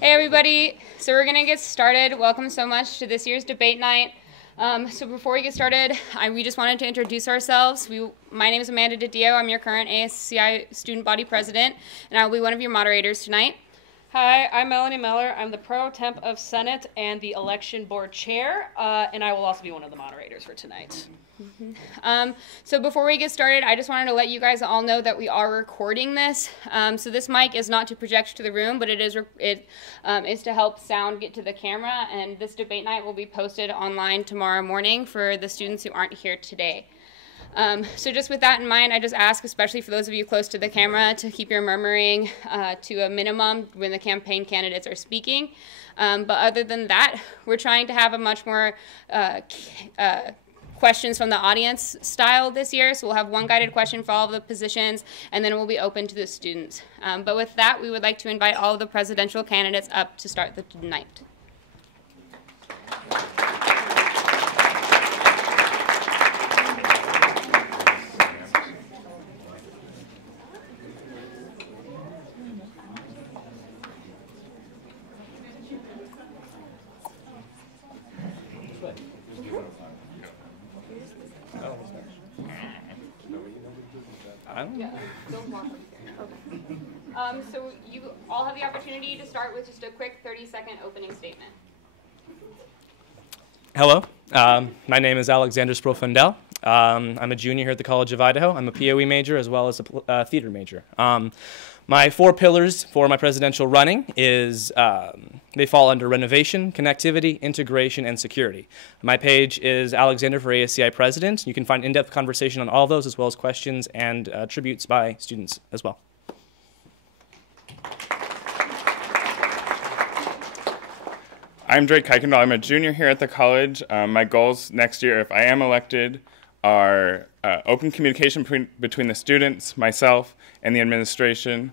Hey everybody, so we're going to get started. Welcome so much to this year's debate night. So before we get started, we just wanted to introduce ourselves. My name is Amanda DiDio. I'm your current ASCI Student Body President, and I'll be one of your moderators tonight. Hi, I'm Melanie Meller. I'm the Pro Temp of Senate and the Election Board Chair, and I will also be one of the moderators for tonight. So before we get started, I just wanted to let you guys all know that we are recording this. So this mic is not to project to the room, but it is to help sound get to the camera, and this debate night will be posted online tomorrow morning for the students who aren't here today. So just with that in mind, I just ask, especially for those of you close to the camera, to keep your murmuring to a minimum when the campaign candidates are speaking. But other than that, we're trying to have a much more questions from the audience style this year. So we'll have one guided question for all of the positions, and then it will be open to the students. But with that, we would like to invite all of the presidential candidates up to start the night. So you all have the opportunity to start with just a quick 30-second opening statement. Hello, my name is Alexander Sprofundel. I'm a junior here at the College of Idaho. I'm a POE major as well as a theater major. My 4 pillars for my presidential running is, they fall under renovation, connectivity, integration, and security. My page is Alexander for ASCI President. You can find in-depth conversation on all of those as well as questions and tributes by students as well. I'm Drake Kuykendall. I'm a junior here at the college. My goals next year, if I am elected, are open communication between the students, myself, and the administration.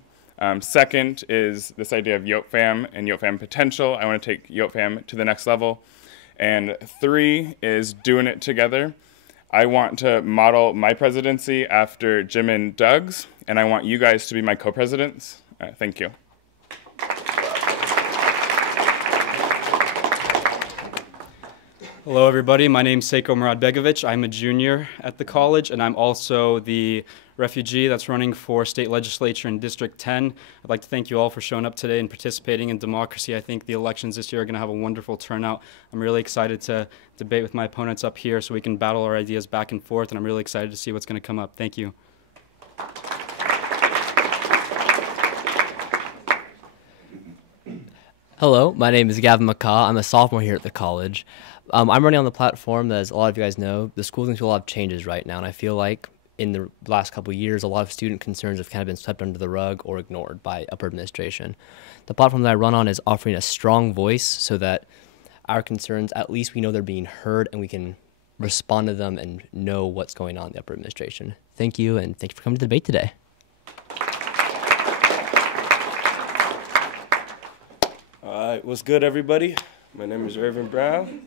Second is this idea of YOTFAM and YOTFAM potential. I want to take YOTFAM to the next level. And 3 is doing it together. I want to model my presidency after Jim and Doug's, and I want you guys to be my co-presidents. Thank you. Hello, everybody. My name is Seiko Muradbegovic. I'm a junior at the college, and I'm also the refugee that's running for state legislature in District 10. I'd like to thank you all for showing up today and participating in democracy. I think the elections this year are going to have a wonderful turnout. I'm really excited to debate with my opponents up here so we can battle our ideas back and forth, and I'm really excited to see what's going to come up. Thank you. Hello, my name is Gavin McCaw. I'm a sophomore here at the college. I'm running on the platform that, as a lot of you guys know, the school's going through a lot of changes right now, and I feel like in the last couple of years, a lot of student concerns have kind of been swept under the rug or ignored by upper administration. The platform that I run on is offering a strong voice so that our concerns, at least we know they're being heard and we can respond to them and know what's going on in the upper administration. Thank you, and thank you for coming to the debate today. All right, what's good, everybody? My name is Irvin Brown.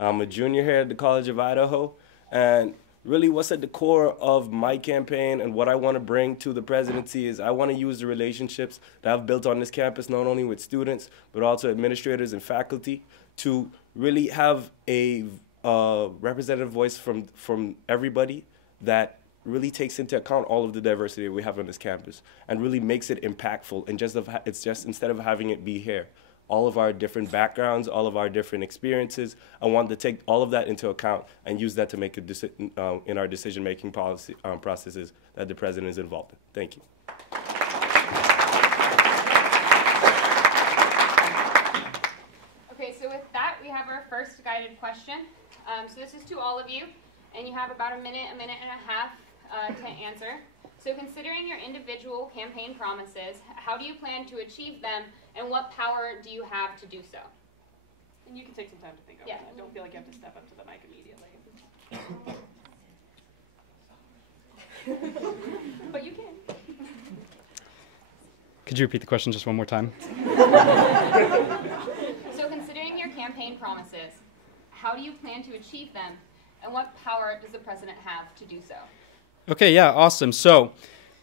I'm a junior here at the College of Idaho, and really what's at the core of my campaign and what I want to bring to the presidency is I want to use the relationships that I've built on this campus, not only with students, but also administrators and faculty, to really have a representative voice from everybody that really takes into account all of the diversity that we have on this campus and really makes it impactful. And it's just instead of having it be here, all of our different backgrounds, all of our different experiences. I want to take all of that into account and use that to make a decision in our decision-making policy processes that the president is involved in. Thank you. Okay, so with that, we have our first guided question. So this is to all of you, and you have about a minute and a half to answer. So considering your individual campaign promises, how do you plan to achieve them, and what power do you have to do so? And you can take some time to think of that. Don't feel like you have to step up to the mic immediately. But you can. Could you repeat the question just one more time? So considering your campaign promises, how do you plan to achieve them, and what power does the president have to do so? Okay, yeah, awesome. So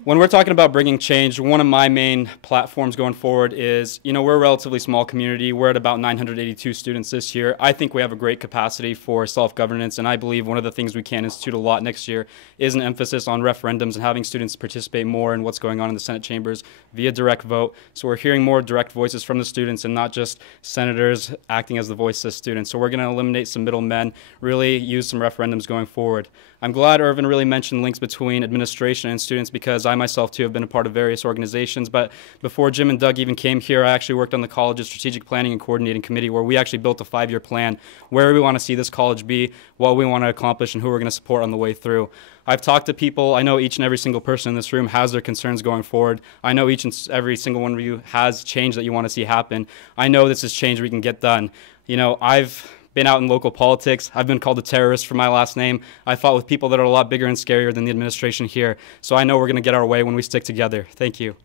When we're talking about bringing change, one of my main platforms going forward is, we're a relatively small community. We're at about 982 students this year. I think we have a great capacity for self-governance, and I believe one of the things we can institute a lot next year is an emphasis on referendums and having students participate more in what's going on in the Senate chambers via direct vote. So we're hearing more direct voices from the students and not just senators acting as the voice of students. So we're going to eliminate some middlemen, really use some referendums going forward. I'm glad Irvin really mentioned links between administration and students, because I myself too have been a part of various organizations. But before Jim and Doug even came here, I actually worked on the college's strategic planning and coordinating committee, where we actually built a 5-year plan where we want to see this college be, what we want to accomplish, and who we're going to support on the way through. I've talked to people. I know each and every single person in this room has their concerns going forward. I know each and every single one of you has change that you want to see happen. I know this is change we can get done. I've been out in local politics. I've been called a terrorist for my last name. I fought with people that are a lot bigger and scarier than the administration here. So I know we're going to get our way when we stick together. Thank you.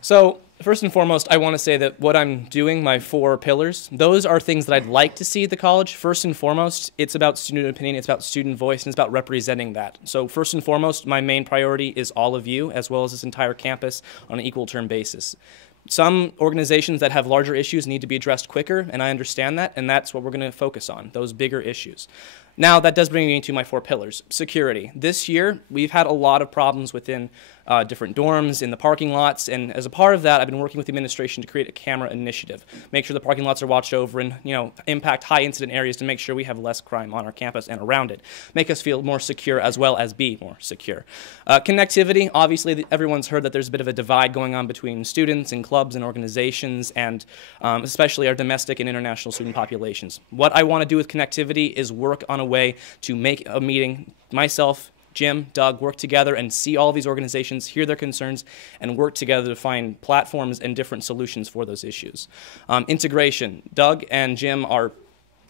So first and foremost, I want to say that what I'm doing, my 4 pillars, those are things that I'd like to see at the college. First and foremost, it's about student opinion, it's about student voice, and it's about representing that. So first and foremost, my main priority is all of you, as well as this entire campus on an equal term basis. Some organizations that have larger issues need to be addressed quicker, and I understand that, and that's what we're going to focus on, those bigger issues. Now, that does bring me to my 4 pillars. Security. This year, we've had a lot of problems within different dorms, in the parking lots, and as a part of that, I've been working with the administration to create a camera initiative. Make sure the parking lots are watched over and, impact high incident areas to make sure we have less crime on our campus and around it. Make us feel more secure as well as be more secure. Connectivity. Obviously, everyone's heard that there's a bit of a divide going on between students and clubs and organizations, and especially our domestic and international student populations. What I want to do with connectivity is work on a way to make a meeting, myself, Jim, Doug, work together and see all of these organizations, hear their concerns, and work together to find platforms and different solutions for those issues. Integration. Doug and Jim are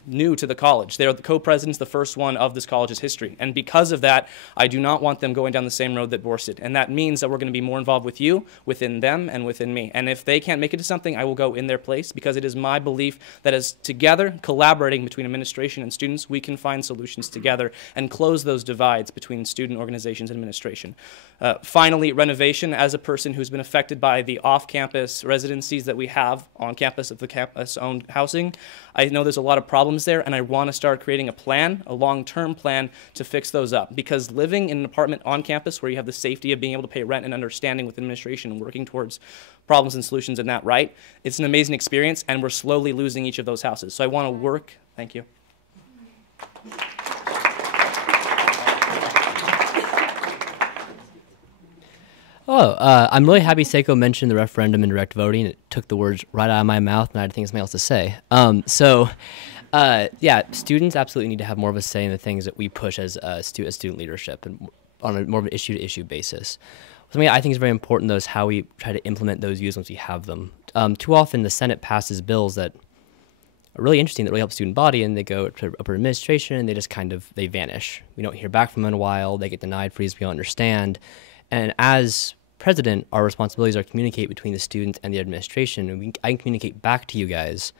new to the college. They are the co-presidents, the first one of this college's history. And because of that, I do not want them going down the same road that Bourse did. And that means that we're going to be more involved with you, within them, and within me. And if they can't make it to something, I will go in their place, because it is my belief that as together, collaborating between administration and students, we can find solutions together and close those divides between student organizations and administration. Finally, renovation. As a person who's been affected by the off-campus residencies that we have on campus of the campus-owned housing, I know there's a lot of problems there, and I want to start creating a plan, a long-term plan to fix those up. Because living in an apartment on campus where you have the safety of being able to pay rent and understanding with administration and working towards problems and solutions in that right, it's an amazing experience, and we're slowly losing each of those houses. So I want to work. Thank you. I'm really happy Seiko mentioned the referendum and direct voting. It took the words right out of my mouth, and I had to think of something else to say. Yeah, students absolutely need to have more of a say in the things that we push as student leadership, and on a more of an issue-to-issue basis. Something I think is very important, though, is how we try to implement those views once we have them. Too often, the Senate passes bills that are really interesting, that really help student body, and they go to upper administration, and they just they vanish. We don't hear back from them in a while. They get denied for reasons we don't understand. And as president, our responsibilities are to communicate between the students and the administration, and I can communicate back to you guys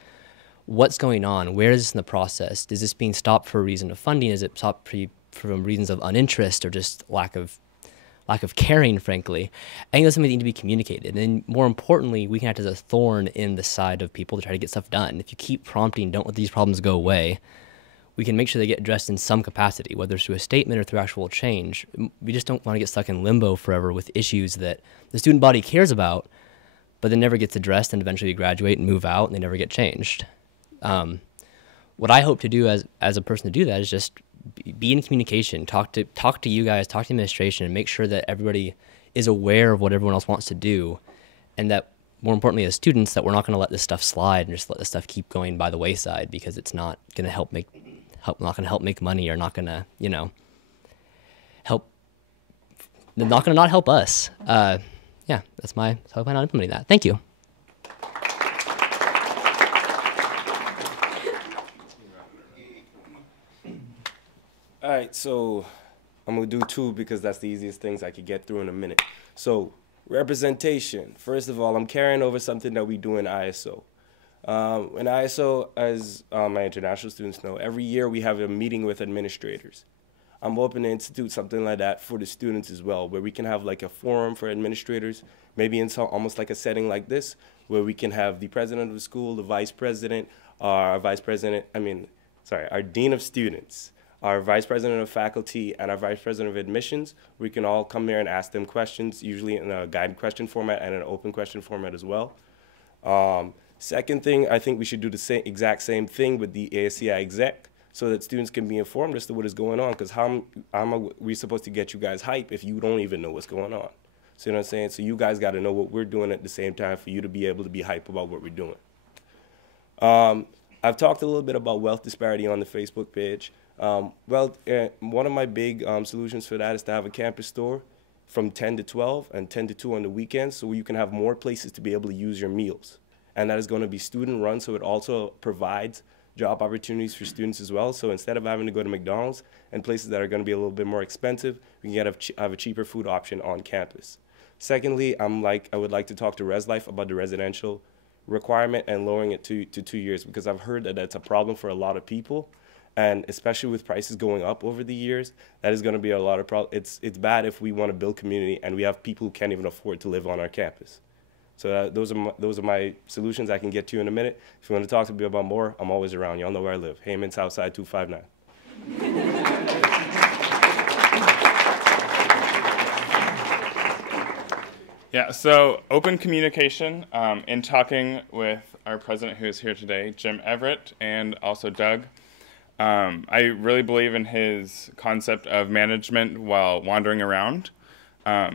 what's going on, where is this in the process, is this being stopped for a reason of funding, is it stopped for reasons of uninterest or just lack of caring, frankly. I think that's something that needs to be communicated, and more importantly, we can act as a thorn in the side of people to try to get stuff done. If you keep prompting, don't let these problems go away, we can make sure they get addressed in some capacity, whether it's through a statement or through actual change. We just don't want to get stuck in limbo forever with issues that the student body cares about, but then never gets addressed, and eventually graduate and move out, and they never get changed. What I hope to do as a person to do that is just be in communication, talk to you guys, talk to the administration, and make sure that everybody is aware of what everyone else wants to do, and that, more importantly, as students, that we're not going to let this stuff slide and just let this stuff keep going by the wayside, because it's not going to help make money, or not going to, help. They're not going to not help us. Yeah, that's how I plan on implementing that. Thank you. All right, so I'm going to do 2 because that's the easiest things I could get through in a minute. So representation. First of all, I'm carrying over something that we do in ISO. In ISO, as my international students know, every year we have a meeting with administrators. I'm hoping to institute something like that for the students as well, where we can have like a forum for administrators, maybe in some almost like a setting like this, where we can have the president of the school, the vice president, our dean of students, our vice president of faculty, and our vice president of admissions. We can all come there and ask them questions, usually in a guided question format and an open question format as well. Second thing, I think we should do the exact same thing with the ASCI exec, so that students can be informed as to what is going on, because how are we supposed to get you guys hype if you don't even know what's going on? So you know what I'm saying? So you guys got to know what we're doing at the same time for you to be able to be hype about what we're doing. I've talked a little bit about wealth disparity on the Facebook page. One of my big solutions for that is to have a campus store from 10 to 12 and 10 to 2 on the weekends, so you can have more places to be able to use your meals. And that is going to be student run, so it also provides job opportunities for students as well. So instead of having to go to McDonald's and places that are going to be a little bit more expensive, we can have a cheaper food option on campus. Secondly, I would like to talk to ResLife about the residential requirement and lowering it to 2 years, because I've heard that that's a problem for a lot of people, and especially with prices going up over the years, that is going to be a lot of problems. It's bad if we want to build community and we have people who can't even afford to live on our campus. So those are my solutions. I can get to you in a minute. If you want to talk to me about more, I'm always around. Y'all know where I live. Heyman, Southside 259. Yeah, so open communication, in talking with our president who is here today, Jim Everett, and also Doug. I really believe in his concept of management while wandering around.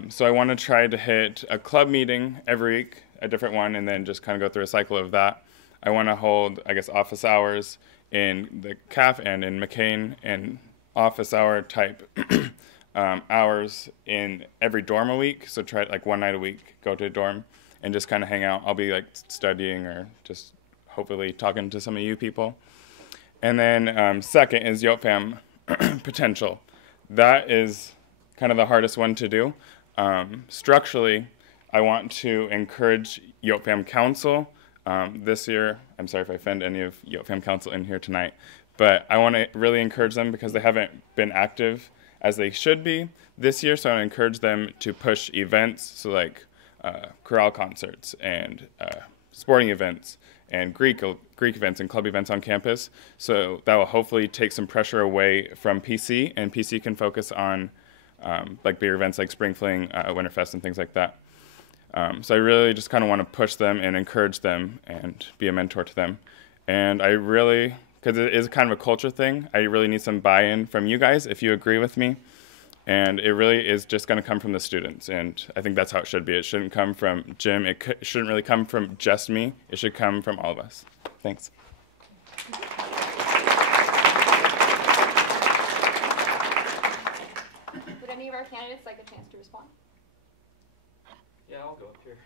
So I want to try to hit a club meeting every week, a different one, and then just kind of go through a cycle of that. I want to hold, I guess, office hours in the CAF and in McCain, and office hour type hours in every dorm a week. So try like one night a week, go to a dorm and just kind of hang out. I'll be like studying or just hopefully talking to some of you people. And then second is YOPFAM potential. That is kind of the hardest one to do. Structurally, I want to encourage YOPFAM Council. This year, I'm sorry if I offend any of YOPFAM Council in here tonight, but I want to really encourage them because they haven't been active as they should be this year, so I want to encourage them to push events, so like chorale concerts and sporting events and Greek events and club events on campus. So that will hopefully take some pressure away from PC, and PC can focus on like bigger events like Spring Fling, Winterfest, and things like that. So I really just kind of want to push them and encourage them and be a mentor to them. And I really, because it is kind of a culture thing, I really need some buy-in from you guys if you agree with me. And it really is just going to come from the students. And I think that's how it should be. It shouldn't come from Jim. It shouldn't really come from just me. It should come from all of us. Thanks. Would any of our candidates like a chance to respond? Yeah, I'll go up here.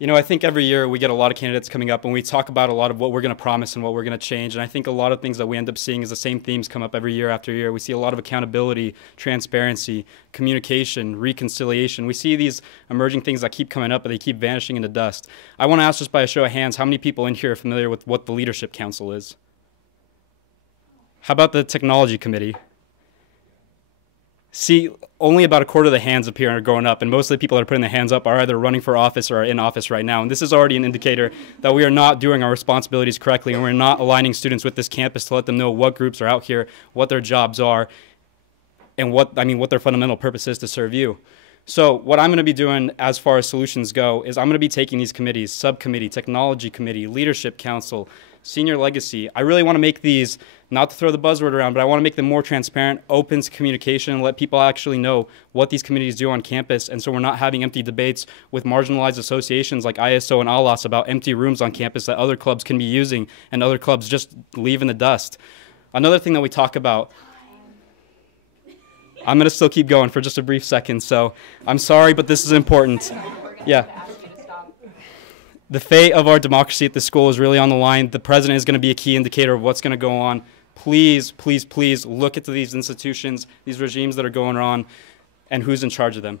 You know, I think every year we get a lot of candidates coming up and we talk about a lot of what we're going to promise and what we're going to change. And I think a lot of things that we end up seeing is the same themes come up every year after year. We see a lot of accountability, transparency, communication, reconciliation. We see these emerging things that keep coming up, but they keep vanishing into dust. I want to ask just by a show of hands, how many people in here are familiar with what the Leadership Council is? How about the Technology Committee? See, only about a quarter of the hands up here are going up, and most of the people that are putting their hands up are either running for office or are in office right now. And this is already an indicator that we are not doing our responsibilities correctly, and we're not aligning students with this campus to let them know what groups are out here, what their jobs are, and what their fundamental purpose is to serve you. So what I'm going to be doing as far as solutions go is I'm going to be taking these committees, subcommittee, technology committee, leadership council, senior legacy. I really want to make these, not to throw the buzzword around, but I want to make them more transparent, open to communication, and let people actually know what these committees do on campus. And so we're not having empty debates with marginalized associations like ISO and ALAS about empty rooms on campus that other clubs can be using and other clubs just leave in the dust. Another thing that we talk about, I'm going to still keep going for just a brief second, so I'm sorry, but this is important. Yeah. The fate of our democracy at this school is really on the line. The president is going to be a key indicator of what's going to go on. Please, please, please look into these institutions, these regimes that are going on, and who's in charge of them.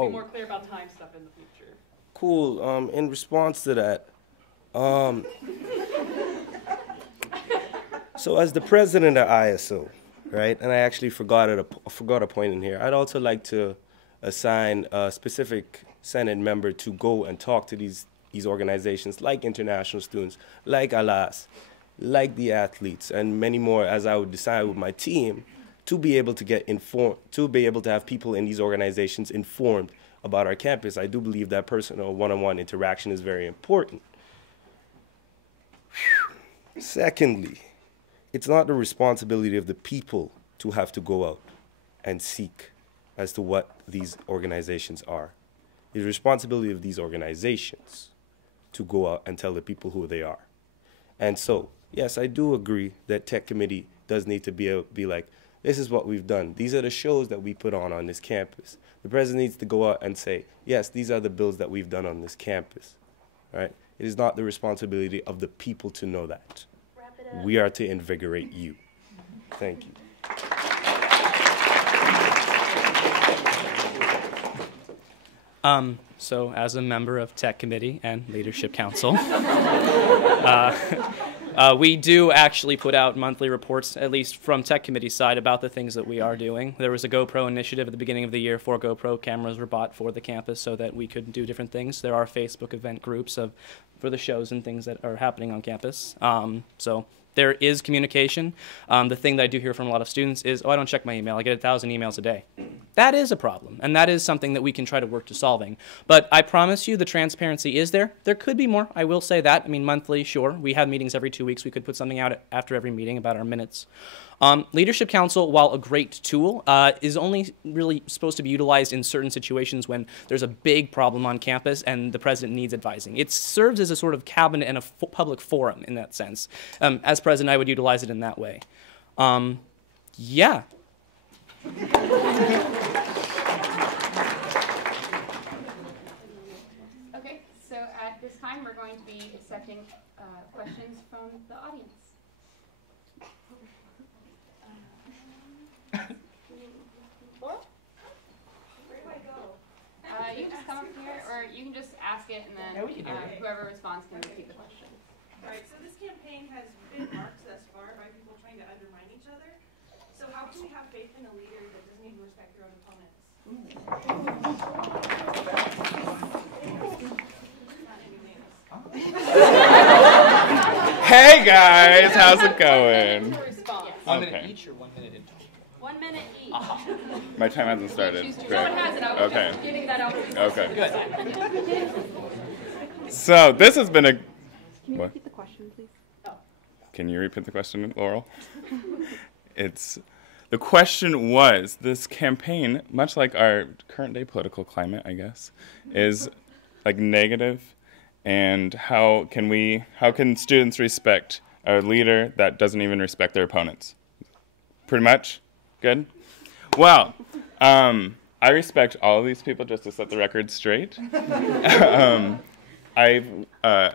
We'll be more clear about time stuff in the future. Cool. In response to that, so as the president of ISO, right, and I actually forgot a point in here, I'd also like to assign a specific Senate member to go and talk to these organizations like international students, like ALAS, like the athletes, and many more, as I would decide with my team, to be able to get informed, to be able to have people in these organizations informed about our campus. I do believe that personal one-on-one interaction is very important. Secondly, it's not the responsibility of the people to have to go out and seek as to what these organizations are. It's the responsibility of these organizations to go out and tell the people who they are. And so, yes, I do agree that tech committee does need to be like, this is what we've done. These are the shows that we put on this campus. The president needs to go out and say, yes, these are the bills that we've done on this campus, right? It is not the responsibility of the people to know that. Wrap it up. We are to invigorate you. Thank you. So as a member of Tech Committee and Leadership Council, we do actually put out monthly reports, at least from Tech Committee side, about the things that we are doing. There was a GoPro initiative at the beginning of the year. 4 GoPro cameras were bought for the campus so that we could do different things. There are Facebook event groups for the shows and things that are happening on campus. So there is communication. The thing that I do hear from a lot of students is, oh, I don't check my email. I get 1,000 emails a day. That is a problem, and that is something that we can try to work to solving. But I promise you the transparency is there. There could be more. I will say that. I mean, monthly, sure. We have meetings every 2 weeks. We could put something out after every meeting about our minutes. Leadership Council, while a great tool, is only really supposed to be utilized in certain situations when there's a big problem on campus and the president needs advising. It serves as a sort of cabinet and a public forum in that sense. As president, I would utilize it in that way. Yeah. Okay, so at this time we're going to be accepting questions from the audience. You can just come up here, or you can just ask it, and then whoever responds can repeat the question. All right, so this campaign has been marked thus far by people trying to undermine each other. So how can we have faith in a leader that doesn't even respect their own opponents? Hey guys, how's it going? 1 minute each or 1 minute in total? 1 minute each. My time hasn't started. No, it hasn't. I was Okay. just getting that out. Okay. Good. So this has been a. Can you What? repeat the question, please? Can you repeat the question, Laurel? The question was, this campaign, much like our current day political climate, I guess, is like negative, and how can students respect a leader that doesn't even respect their opponents? Pretty much? Good? Well, I respect all of these people, just to set the record straight. I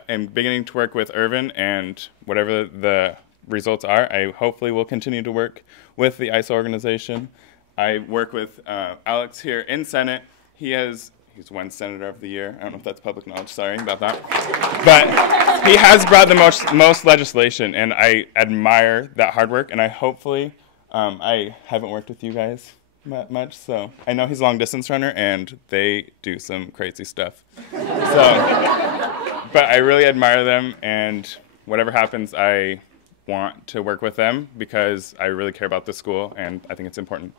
am beginning to work with Irvin, and whatever the results are, I hopefully will continue to work with the ISO organization. I work with Alex here in Senate. He's won Senator of the Year. I don't know if that's public knowledge, sorry about that. But he has brought the most legislation, and I admire that hard work, and I haven't worked with you guys much, so I know he's a long distance runner, and they do some crazy stuff. But I really admire them, and whatever happens, I want to work with them because I really care about the school, and I think it's important.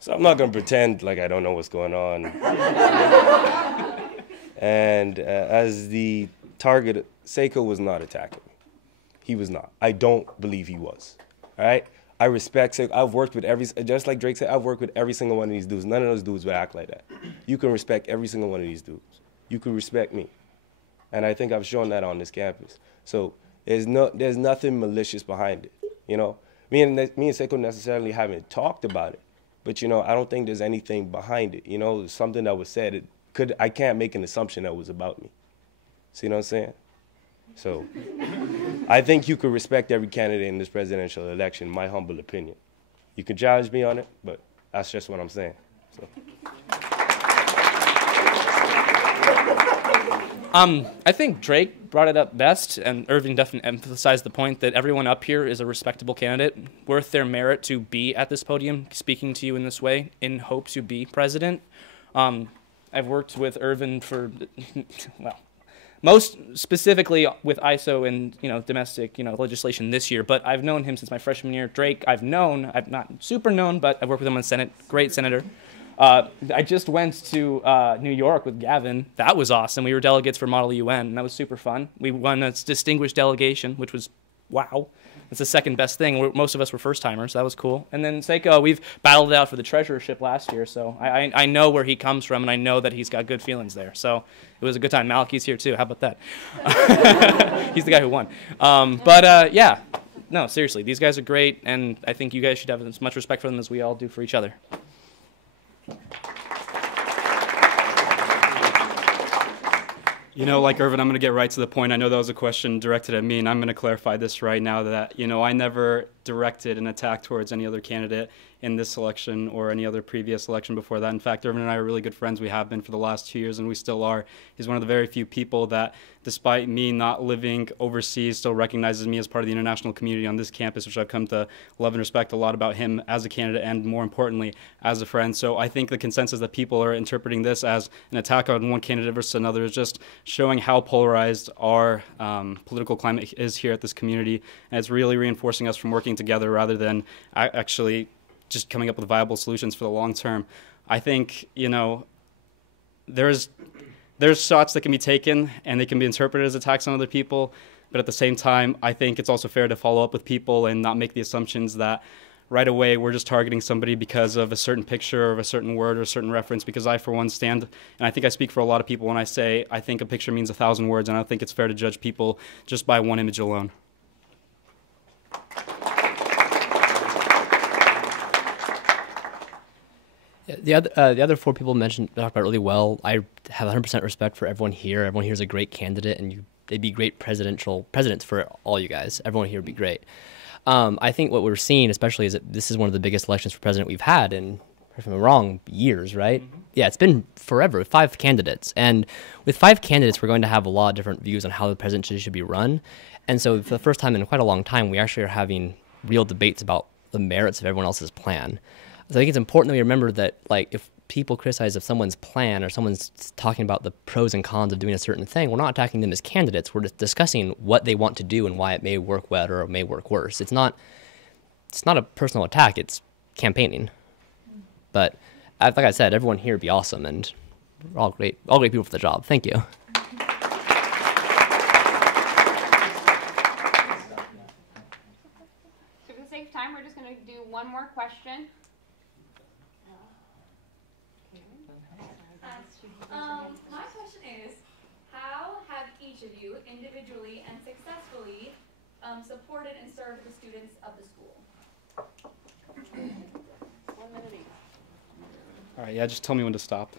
So I'm not going to pretend like I don't know what's going on. And as the target, Seiko was not attacking me. He was not. I don't believe he was. All right? I respect Seiko. I've worked with just like Drake said, I've worked with every single one of these dudes. None of those dudes would act like that. You can respect every single one of these dudes. You can respect me. And I think I've shown that on this campus. So there's nothing malicious behind it. You know, me and Seiko necessarily haven't talked about it. But, you know, I don't think there's anything behind it. You know, something that was said, I can't make an assumption that was about me. See what I'm saying? So I think you could respect every candidate in this presidential election, my humble opinion. You can challenge me on it, but that's just what I'm saying. So. I think Drake brought it up best, and Irvin definitely emphasized the point that everyone up here is a respectable candidate, worth their merit to be at this podium speaking to you in this way in hope to be president. I've worked with Irvin for, well, most specifically with ISO and domestic legislation this year, but I've known him since my freshman year. Drake, I've not super known, but I've worked with him on Senate. Great senator. I just went to New York with Gavin. That was awesome. We were delegates for Model UN, and that was super fun. We won a distinguished delegation, which was wow. It's the second best thing. Most of us were first-timers. That was cool. And then Seiko, we've battled it out for the treasurership last year, so I know where he comes from, and I know that he's got good feelings there. So it was a good time. Malachi's here, too. How about that? He's the guy who won. Yeah. No, seriously, these guys are great, and I think you guys should have as much respect for them as we all do for each other. Like Irvin, I'm going to get right to the point. I know that was a question directed at me, and I'm going to clarify this right now that, I never directed an attack towards any other candidate in this election or any other previous election before that. In fact, Irvin and I are really good friends. We have been for the last 2 years, and we still are. He's one of the very few people that, despite me not living overseas, still recognizes me as part of the international community on this campus, which I've come to love and respect a lot about him as a candidate and, more importantly, as a friend. So I think the consensus that people are interpreting this as an attack on one candidate versus another is just showing how polarized our political climate is here at this community, and it's really reinforcing us from working together rather than actually just coming up with viable solutions for the long term. I think, there's shots that can be taken and they can be interpreted as attacks on other people, but at the same time, I think it's also fair to follow up with people and not make the assumptions that right away we're just targeting somebody because of a certain picture or of a certain word or a certain reference, because I, for one, stand, and I think I speak for a lot of people when I say I think a picture means 1,000 words, and I don't think it's fair to judge people just by one image alone. The other four people talked about it really well. I have 100% respect for everyone here. Everyone here is a great candidate, and they'd be great presidents for all you guys. Everyone here would be great. I think what we're seeing, especially, is that this is one of the biggest elections for president we've had in, if I'm wrong, years, right? Mm-hmm. Yeah, it's been forever with 5 candidates. And with 5 candidates, we're going to have a lot of different views on how the presidency should be run. And so for the first time in quite a long time, we actually are having real debates about the merits of everyone else's plan. So I think it's important that we remember that, if people criticize if someone's plan or someone's talking about the pros and cons of doing a certain thing, we're not attacking them as candidates. We're just discussing what they want to do and why it may work better or may work worse. It's not a personal attack. It's campaigning. But like I said, everyone here would be awesome, and we're all great people for the job. Thank you. So for the sake of time, we're just going to do one more question. My question is, how have each of you individually and successfully supported and served the students of the school? 1 minute each. All right, just tell me when to stop.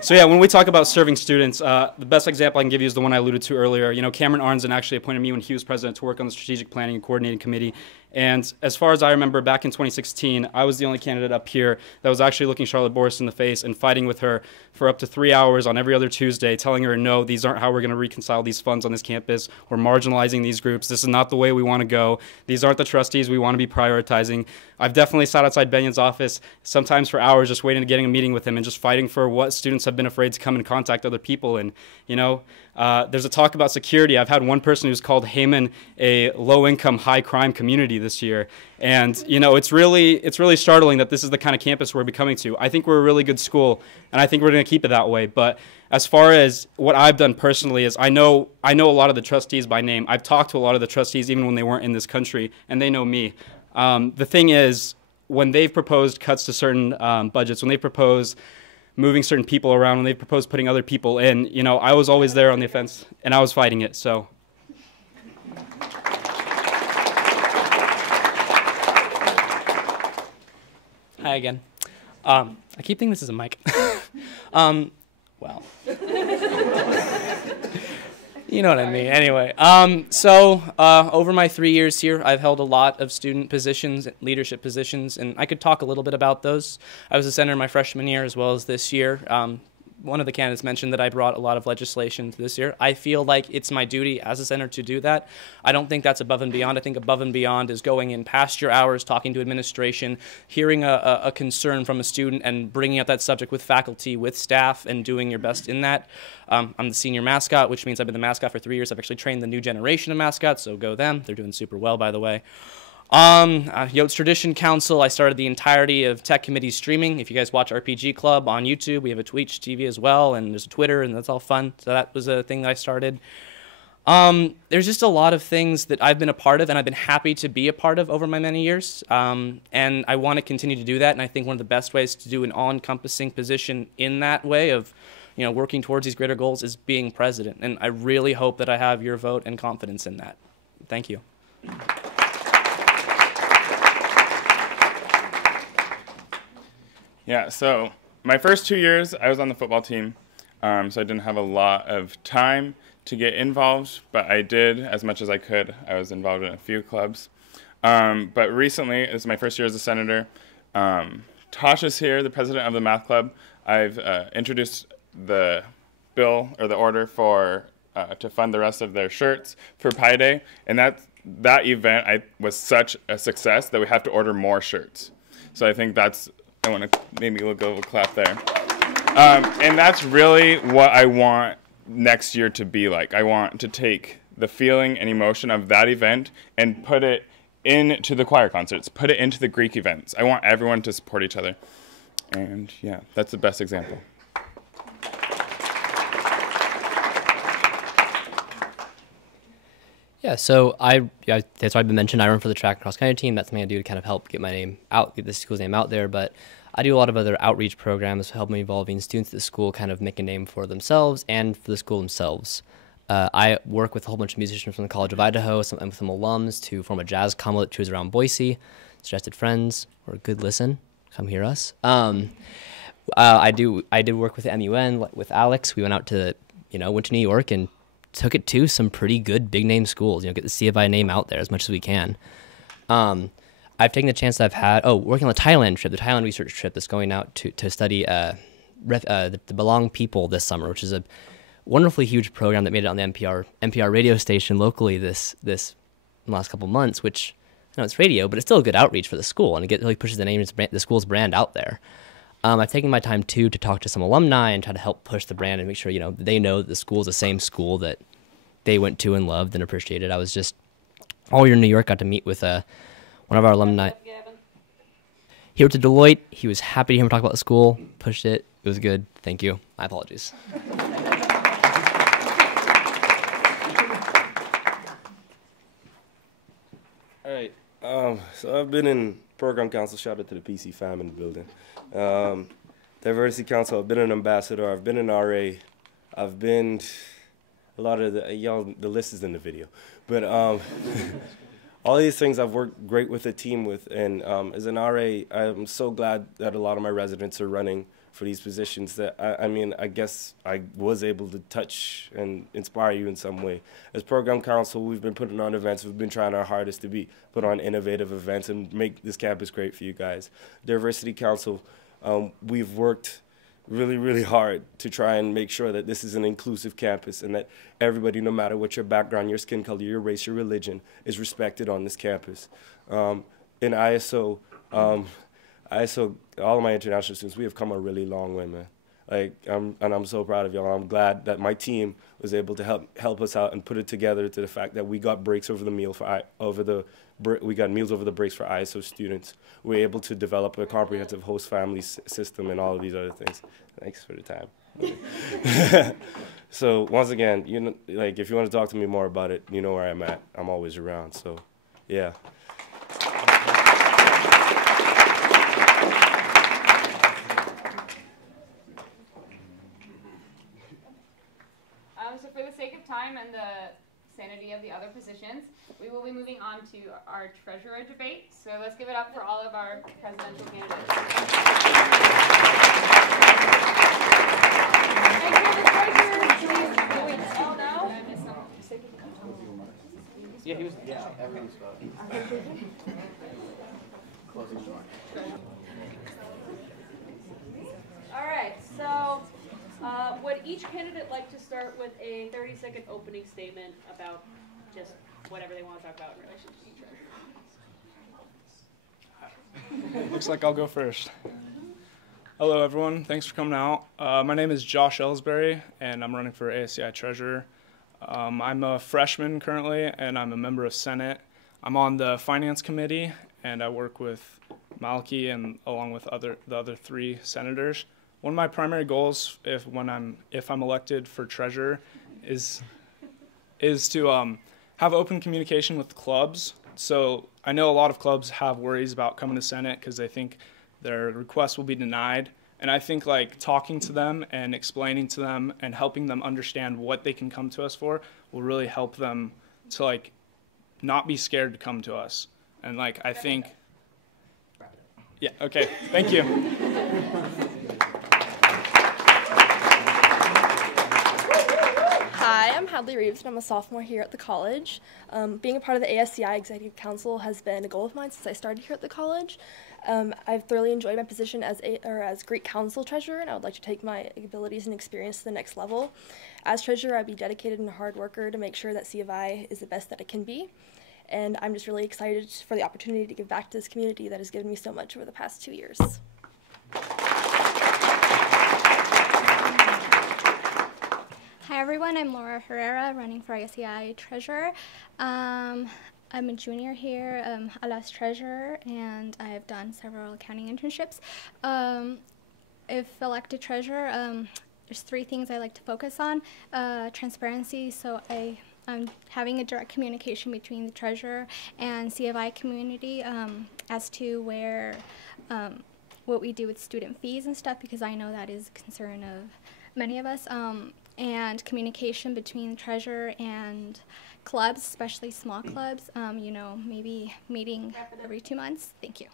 So when we talk about serving students, the best example I can give you is the one I alluded to earlier. Cameron Arnzen actually appointed me when he was president to work on the strategic planning and coordinating committee. And as far as I remember, back in 2016, I was the only candidate up here that was actually looking Charlotte Boris in the face and fighting with her for up to 3 hours on every other Tuesday, telling her, no, these aren't how we're going to reconcile these funds on this campus. We're marginalizing these groups. This is not the way we want to go. These aren't the trustees we want to be prioritizing. I've definitely sat outside Benion's office, sometimes for hours, just waiting to getting a meeting with him and just fighting for what students have been afraid to come and contact other people. And, there's a talk about security. I've had one person who's called Haman a low-income, high-crime community this year. And, it's really startling that this is the kind of campus we're becoming to. I think we're a really good school, and I think we're going to keep it that way. But as far as what I've done personally is I know a lot of the trustees by name. I've talked to a lot of the trustees even when they weren't in this country, and they know me. The thing is, when they've proposed cuts to certain budgets, when they propose moving certain people around, when they proposed putting other people in, I was always there on the offense, and I was fighting it, so. Hi again. I keep thinking this is a mic. Well. You know what I mean. Anyway, over my 3 years here, I've held a lot of student positions, leadership positions, and I could talk a little bit about those. I was a senator my freshman year as well as this year. One of the candidates mentioned that I brought a lot of legislation to this year. I feel like it's my duty as a senator to do that. I don't think that's above and beyond. I think above and beyond is going in past your hours, talking to administration, hearing a concern from a student and bringing up that subject with faculty, with staff, and doing your best in that. I'm the senior mascot, which means I've been the mascot for 3 years. I've actually trained the new generation of mascots, so go them. They're doing super well, by the way. Yotes Tradition Council, I started the entirety of Tech Committee streaming. If you guys watch RPG Club on YouTube, we have a Twitch TV as well, and there's a Twitter, and that's all fun. So that was a thing that I started. There's just a lot of things that I've been a part of, and I've been happy to be a part of over my many years. And I want to continue to do that, and I think one of the best ways to do an all-encompassing position in that way of, working towards these greater goals is being president. And I really hope that I have your vote and confidence in that. Thank you. Yeah, so my first 2 years, I was on the football team, so I didn't have a lot of time to get involved, but I did as much as I could. I was involved in a few clubs. But recently, it's my first year as a senator. Tasha's here, the president of the math club. I've introduced the bill or the order for to fund the rest of their shirts for Pi Day, and that event was such a success that we have to order more shirts. So I think I want to maybe go a clap there. And that's really what I want next year to be like. I want to take the feeling and emotion of that event and put it into the choir concerts, put it into the Greek events. I want everyone to support each other. And yeah, that's the best example. Yeah, so that's already been mentioned. I run for the track and cross country team. That's something I do to kind of help get my name out, get the school's name out there. But I do a lot of other outreach programs to help me involving students at the school kind of make a name for themselves and for the school themselves. I work with a whole bunch of musicians from the College of Idaho, and with some alums to form a jazz combo that tours around Boise. Suggested friends or a good listen, come hear us. I did work with the MUN with Alex. We went out to went to New York and took it to some pretty good big name schools. Get the CFI name out there as much as we can. I've taken the chance that I've had working on the Thailand trip, the Thailand research trip that's going out to study the Belong people this summer, which is a wonderfully huge program that made it on the NPR radio station locally this last couple months, which I know it's radio, but it's still a good outreach for the school, and it really pushes the school's brand out there. I've taken my time, too, to talk to some alumni and try to help push the brand and make sure, they know that the school is the same school that they went to and loved and appreciated. I was just all year in New York, got to meet with one of our alumni. He went to Deloitte. He was happy to hear me talk about the school, pushed it. It was good. Thank you. My apologies. All right. So I've been in program council. Shout out to the PC fam in the building. Diversity council. I've been an ambassador. I've been an RA. I've been a lot of the list is in the video, but all these things I've worked great with a team with, and as an RA, I'm so glad that a lot of my residents are running for these positions. That I guess I was able to touch and inspire you in some way. As program council, we've been putting on events. We've been trying our hardest to put on innovative events and make this campus great for you guys. Diversity council, we've worked really, really hard to try and make sure that this is an inclusive campus and that everybody, no matter what your background, your skin color, your race, your religion, is respected on this campus. In ISO, all of my international students, we have come a really long way, man. And I'm so proud of y'all. I'm glad that my team was able to help us out and put it together to the fact that we got breaks over the meal we got meals over the breaks for ISO students. We were able to develop a comprehensive host family system and all of these other things. Thanks for the time. So once again, if you want to talk to me more about it, you know where I'm at. I'm always around. So, yeah. So for the sake of time and the sanity of the other positions, we will be moving on to our treasurer debate. So let's give it up for all of our presidential candidates. And for the treasurer, please. Oh, wait, oh no. Yeah, he was. All right, so would each candidate like to start with a 30-second opening statement about just whatever they want to talk about in relation to treasurer? Looks like I'll go first. Hello, everyone. Thanks for coming out. My name is Josh Ellsbury, and I'm running for ASCI Treasurer. I'm a freshman currently, and I'm a member of Senate. I'm on the Finance Committee, and I work with Malky and along with the other 3 senators. One of my primary goals, if I'm elected for treasurer, is to have open communication with clubs. So I know a lot of clubs have worries about coming to Senate because they think their requests will be denied. And I think like talking to them and explaining to them and helping them understand what they can come to us for will really help them to like not be scared to come to us. And like I think, yeah, okay, thank you. Hi, I'm Hadley Reeves, and I'm a sophomore here at the college. Being a part of the ASCI Executive Council has been a goal of mine since I started here at the college. I've thoroughly enjoyed my position as Greek Council Treasurer, and I would like to take my abilities and experience to the next level. As Treasurer, I'd be dedicated and a hard worker to make sure that C of I is the best that it can be. And I'm just really excited for the opportunity to give back to this community that has given me so much over the past 2 years. Hi everyone, I'm Laura Herrera, running for ASCI Treasurer. I'm a junior here, a last treasurer, and I've done several accounting internships. If elected treasurer, there's 3 things I like to focus on. Transparency, so I'm having a direct communication between the treasurer and C of I community as to where, what we do with student fees and stuff, because I know that is a concern of many of us. And communication between the treasurer and clubs, especially small clubs, you know, maybe meeting every 2 months. Thank you.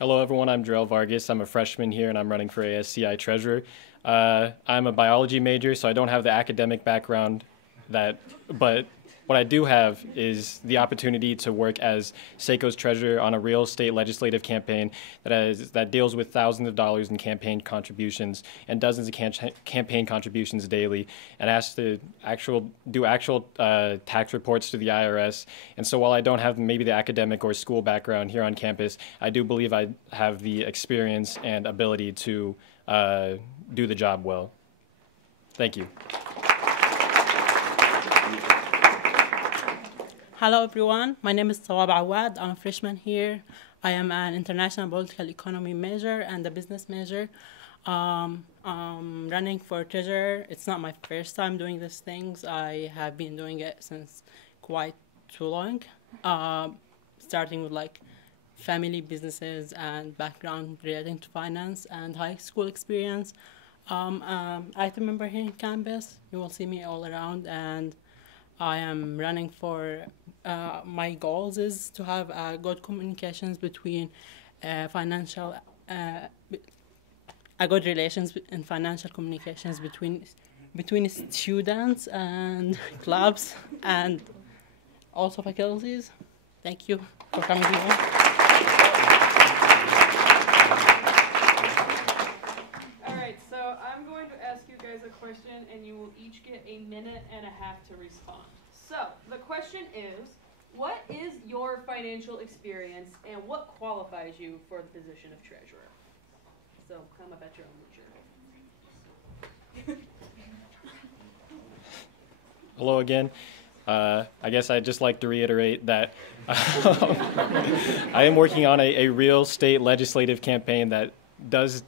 Hello everyone, I'm Jarrell Vargas. I'm a freshman here and I'm running for ASCI Treasurer. I'm a biology major, so I don't have the academic background but what I do have is the opportunity to work as SACO's treasurer on a real state legislative campaign that deals with thousands of dollars in campaign contributions and dozens of campaign contributions daily, and has to do actual tax reports to the IRS. And so while I don't have maybe the academic or school background here on campus, I do believe I have the experience and ability to do the job well. Thank you. Hello everyone, my name is Sawab Awad. I'm a freshman here. I am an international political economy major and a business major. Running for treasurer. It's not my first time doing these things. I have been doing it since quite too long, starting with like family businesses and background relating to finance and high school experience. I remember here in campus, you will see me all around, and I am running for, my goals is to have good communications between good relations and financial communications between students and clubs and also faculties. Thank you for coming here. So I'm going to ask you guys a question, and you will each get 1.5 minutes to respond. So the question is, what is your financial experience, and what qualifies you for the position of treasurer? So come up at your own leisure. Hello again. I guess I'd just like to reiterate that I am working on a real state legislative campaign that does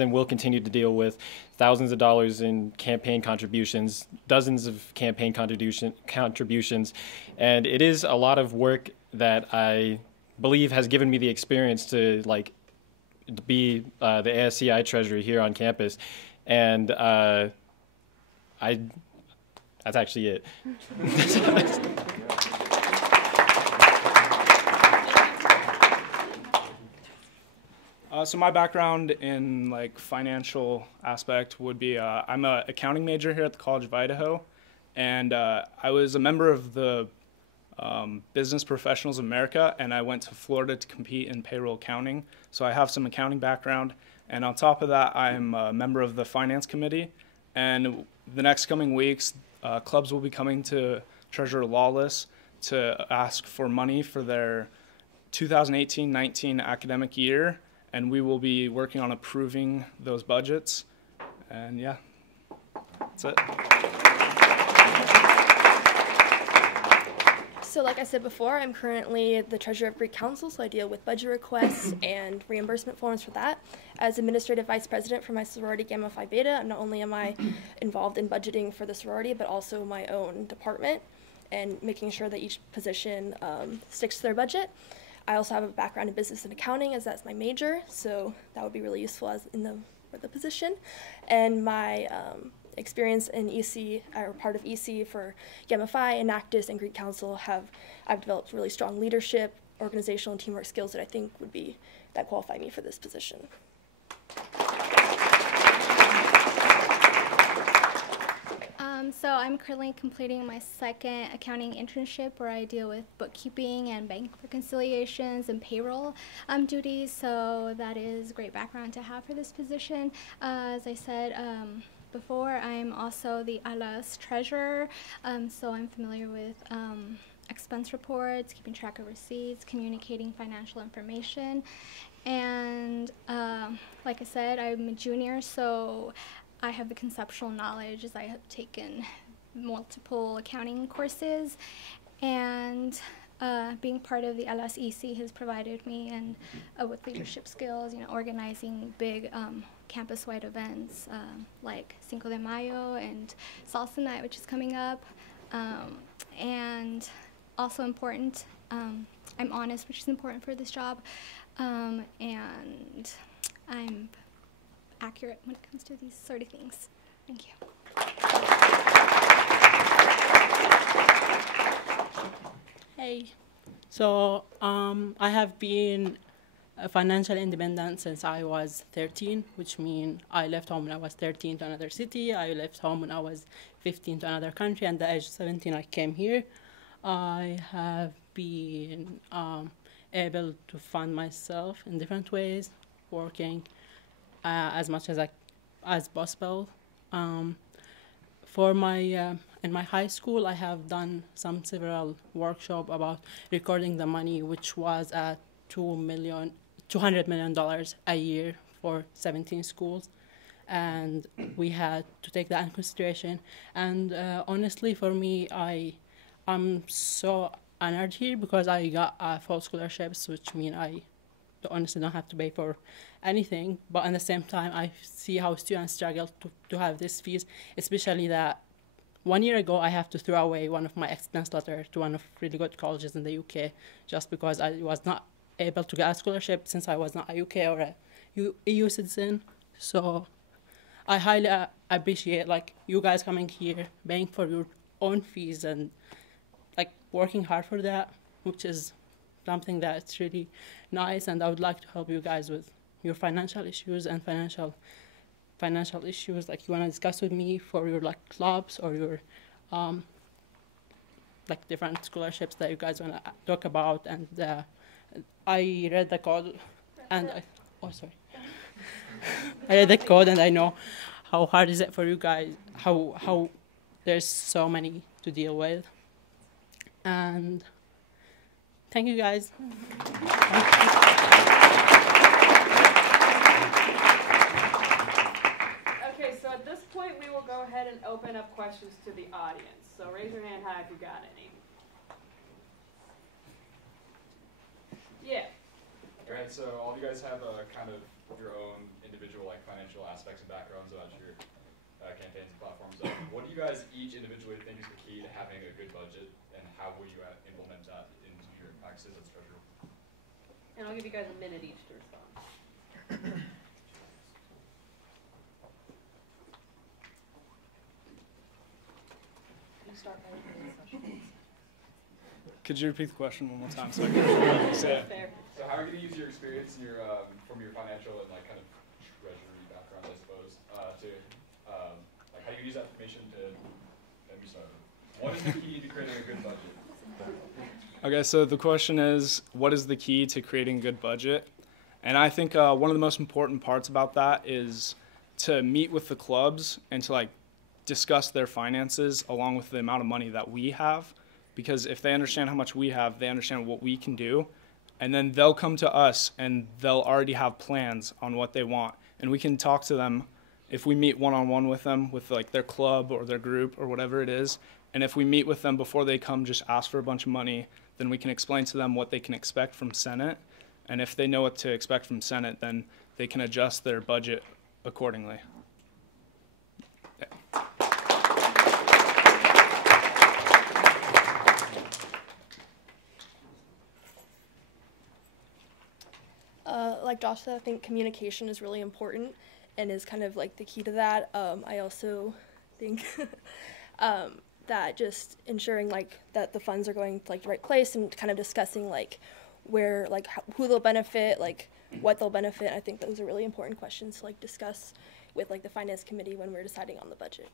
and will continue to deal with thousands of dollars in campaign contributions, dozens of campaign contributions, and it is a lot of work that I believe has given me the experience to be the ASCI treasurer here on campus, and that's actually it. So my background in like financial aspect would be I'm an accounting major here at the College of Idaho, and I was a member of the Business Professionals of America, and I went to Florida to compete in payroll accounting. So I have some accounting background, and on top of that, I'm a member of the finance committee. And the next coming weeks, clubs will be coming to Treasurer Lawless to ask for money for their 2018-19 academic year, and we will be working on approving those budgets. And yeah, that's it. So like I said before, I'm currently the treasurer of Greek Council, so I deal with budget requests and reimbursement forms for that. As administrative vice president for my sorority Gamma Phi Beta, not only am I involved in budgeting for the sorority, but also my own department and making sure that each position sticks to their budget. I also have a background in business and accounting, as that's my major, so that would be really useful as for the position. And my experience in EC, or part of EC for Gamma Phi, Enactus, and Greek Council I've developed really strong leadership, organizational, and teamwork skills that I think that qualify me for this position. So I'm currently completing my second accounting internship where I deal with bookkeeping and bank reconciliations and payroll duties. So that is a great background to have for this position. As I said before, I'm also the ALAS treasurer, so I'm familiar with expense reports, keeping track of receipts, communicating financial information. And like I said, I'm a junior, so I have the conceptual knowledge as I have taken multiple accounting courses, and being part of the LSEC has provided me with leadership skills, organizing big campus-wide events like Cinco de Mayo and Salsa Night, which is coming up, and also important, I'm honest, which is important for this job, and I'm accurate when it comes to these sort of things. Thank you. Hey, so I have been financially independent since I was 13, which means I left home when I was 13 to another city. I left home when I was 15 to another country, and at the age of 17 I came here. I have been able to fund myself in different ways, working as much as possible. For my in my high school, I have done several workshops about recording the money, which was at $200 million a year for 17 schools, and we had to take that in consideration. And honestly, for me, I'm so honored here because I got full scholarships, which mean I honestly don't have to pay for anything. But at the same time, I see how students struggle to have these fees, especially that 1 year ago I have to throw away one of my expense letter to one of really good colleges in the UK just because I was not able to get a scholarship since I was not a UK or a EU citizen. So I highly appreciate you guys coming here, paying for your own fees and working hard for that, which is something that's really nice. And I would like to help you guys with your financial issues and financial issues you want to discuss with me for your clubs or your different scholarships that you guys want to talk about. And I read the code and I read the code and I know how hard is it for you guys, how there's so many to deal with. And thank you guys. Okay, so at this point we will go ahead and open up questions to the audience. So raise your hand high if you got any. Yeah. All right, so all of you guys have kind of your own individual financial aspects and backgrounds about your campaigns and platforms. What do you guys each individually think is the key to having a good budget, and how will you implement that into your practices as treasurer? And I'll give you guys a minute each to respond. You start by Could you repeat the question one more time so I can say it? So how are you going to use your experience in your from your financial and like kind of treasury background, I suppose, to like how you can use that information to get me started. What is the key to creating a good budget? Okay, so the question is, what is the key to creating a good budget? And I think one of the most important parts about that is to meet with the clubs and to like discuss their finances along with the amount of money that we have. Because if they understand how much we have, they understand what we can do. And then they'll come to us and they'll already have plans on what they want. And we can talk to them if we meet one-on-one with them with like their club or their group or whatever it is. And if we meet with them before they come just ask for a bunch of money, then we can explain to them what they can expect from Senate. And if they know what to expect from Senate, then they can adjust their budget accordingly. Yeah. Like Josh said, I think communication is really important and is kind of like the key to that. I also think that just ensuring like that the funds are going to like the right place and kind of discussing like where like who they'll benefit, like what they'll benefit. I think those are really important questions to like discuss with like the finance committee when we're deciding on the budget.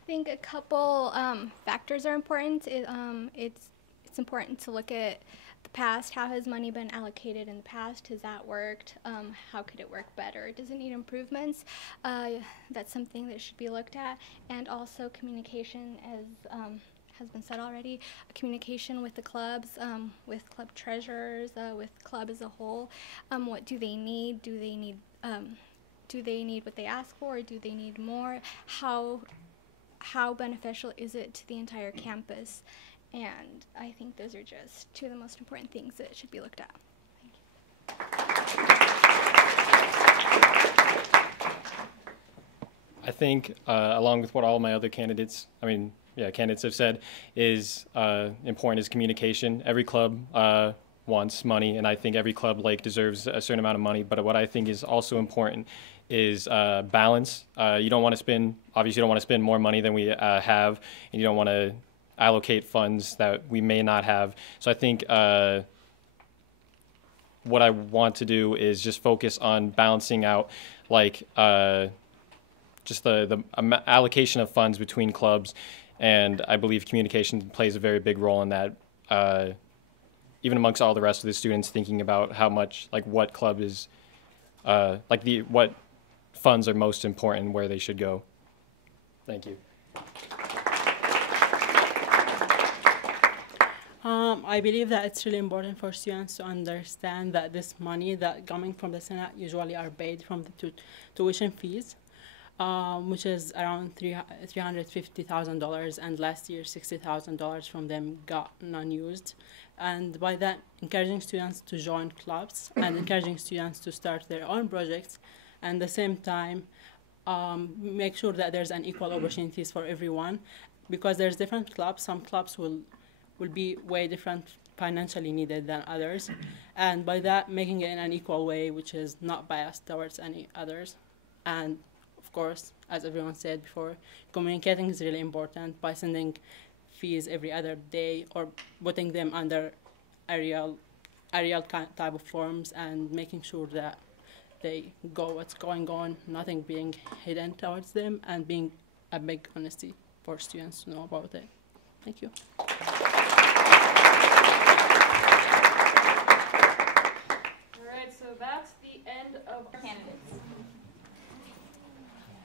I think a couple factors are important. It's important to look at the past. How has money been allocated in the past? Has that worked? How could it work better? Does it need improvements? That's something that should be looked at. And also communication, as has been said already, communication with the clubs, with club treasurers, with club as a whole. What do they need? Do they need what they ask for, or do they need more? How beneficial is it to the entire campus? And I think those are just two of the most important things that should be looked at. I think, along with what all my other candidates have said, is important is communication. Every club wants money, and I think every club deserves a certain amount of money. But what I think is also important is balance. You don't want to spend more money than we have, and you don't want to allocate funds that we may not have. So I think what I want to do is just focus on balancing out just the allocation of funds between clubs, and I believe communication plays a very big role in that, even amongst all the rest of the students, thinking about how much, what club is, what funds are most important and where they should go. Thank you. I believe that it's really important for students to understand that this money that coming from the Senate usually are paid from the tuition fees, which is around $350,000, and last year $60,000 from them got non-used. And by that, encouraging students to join clubs and encouraging students to start their own projects, and at the same time make sure that there's an equal opportunities for everyone, because there's different clubs. Some clubs will be way different financially needed than others, and by that making it in an equal way, which is not biased towards any others. And of course, as everyone said before, communicating is really important by sending fees every other day or putting them under a real type of forms, and making sure that they go what's going on, nothing being hidden towards them, and being a big honesty for students to know about it. Thank you. Alright, so that's the end of candidates.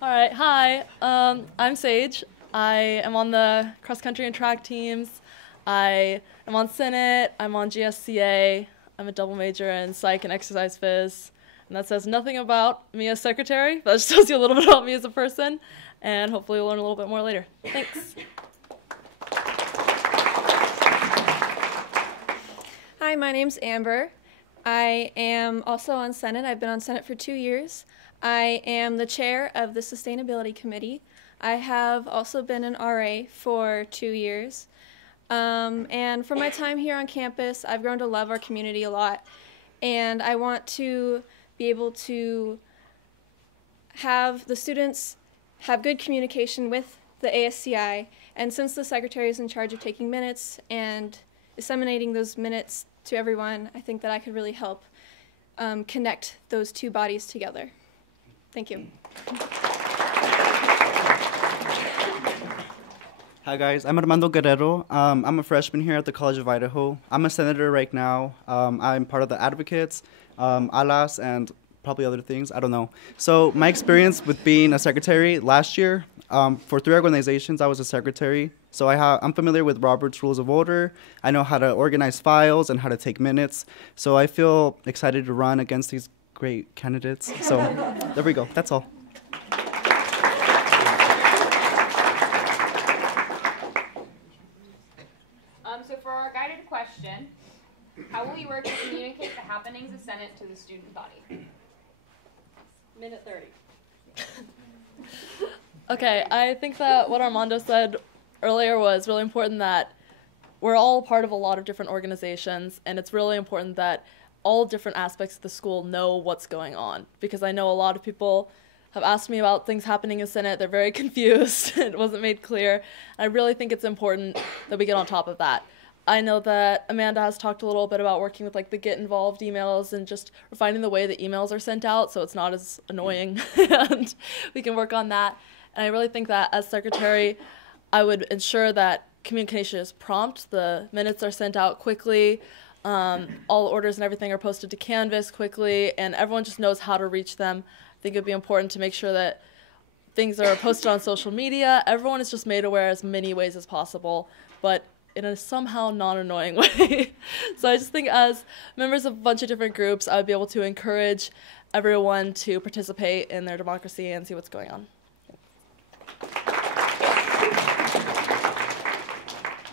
All right, hi, I'm Sage. I am on the cross-country and track teams. I am on Senate, I'm on GSCA, I'm a double major in psych and exercise phys. And that says nothing about me as secretary, but that just tells you a little bit about me as a person, and hopefully you'll learn a little bit more later. Thanks. Hi, my name's Amber. I am also on Senate. I've been on Senate for 2 years. I am the chair of the Sustainability Committee. I have also been an RA for 2 years. And from my time here on campus, I've grown to love our community a lot. And I want to be able to have the students have good communication with the ASCI, and since the secretary is in charge of taking minutes and disseminating those minutes to everyone, I think that I could really help connect those two bodies together. Thank you. Hi guys, I'm Armando Guerrero. I'm a freshman here at the College of Idaho. I'm a senator right now. I'm part of the advocates, ALAS, and probably other things, I don't know. So my experience with being a secretary last year, for 3 organizations I was a secretary. So I'm familiar with Robert's Rules of Order. I know how to organize files and how to take minutes. So I feel excited to run against these great candidates. So there we go, that's all. So for our guided question, how will you work to communicate the happenings of Senate to the student body? Minute 30. Okay, I think that what Armando said earlier was really important, that we're all part of a lot of different organizations, and it's really important that all different aspects of the school know what's going on, because I know a lot of people have asked me about things happening in Senate. They're very confused. It wasn't made clear. I really think it's important that we get on top of that. I know that Amanda has talked a little bit about working with like the Get Involved emails and just refining the way the emails are sent out so it's not as annoying, and we can work on that. And I really think that as secretary, I would ensure that communication is prompt, the minutes are sent out quickly, all orders and everything are posted to Canvas quickly, and everyone just knows how to reach them. I think it would be important to make sure that things are posted on social media. Everyone is just made aware as many ways as possible, but in a somehow non-annoying way. So I just think as members of a bunch of different groups, I would be able to encourage everyone to participate in their democracy and see what's going on.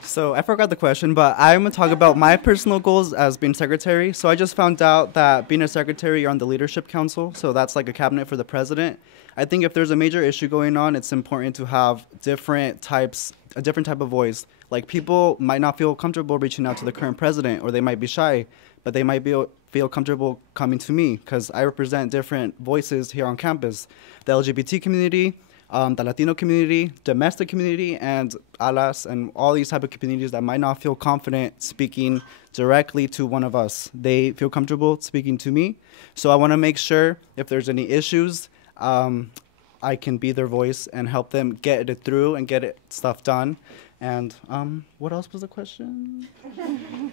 So I forgot the question, but I'm going to talk about my personal goals as being secretary. So I just found out that being a secretary, you're on the leadership council. So that's like a cabinet for the president. I think if there's a major issue going on, it's important to have a different type of voice. Like people might not feel comfortable reaching out to the current president, or they might be shy, but they might feel comfortable coming to me because I represent different voices here on campus. The LGBT community, the Latino community, domestic community, and ALAS, and all these type of communities that might not feel confident speaking directly to one of us. They feel comfortable speaking to me. So I want to make sure if there's any issues, I can be their voice and help them get it through and get stuff done. And what else was the question? How do you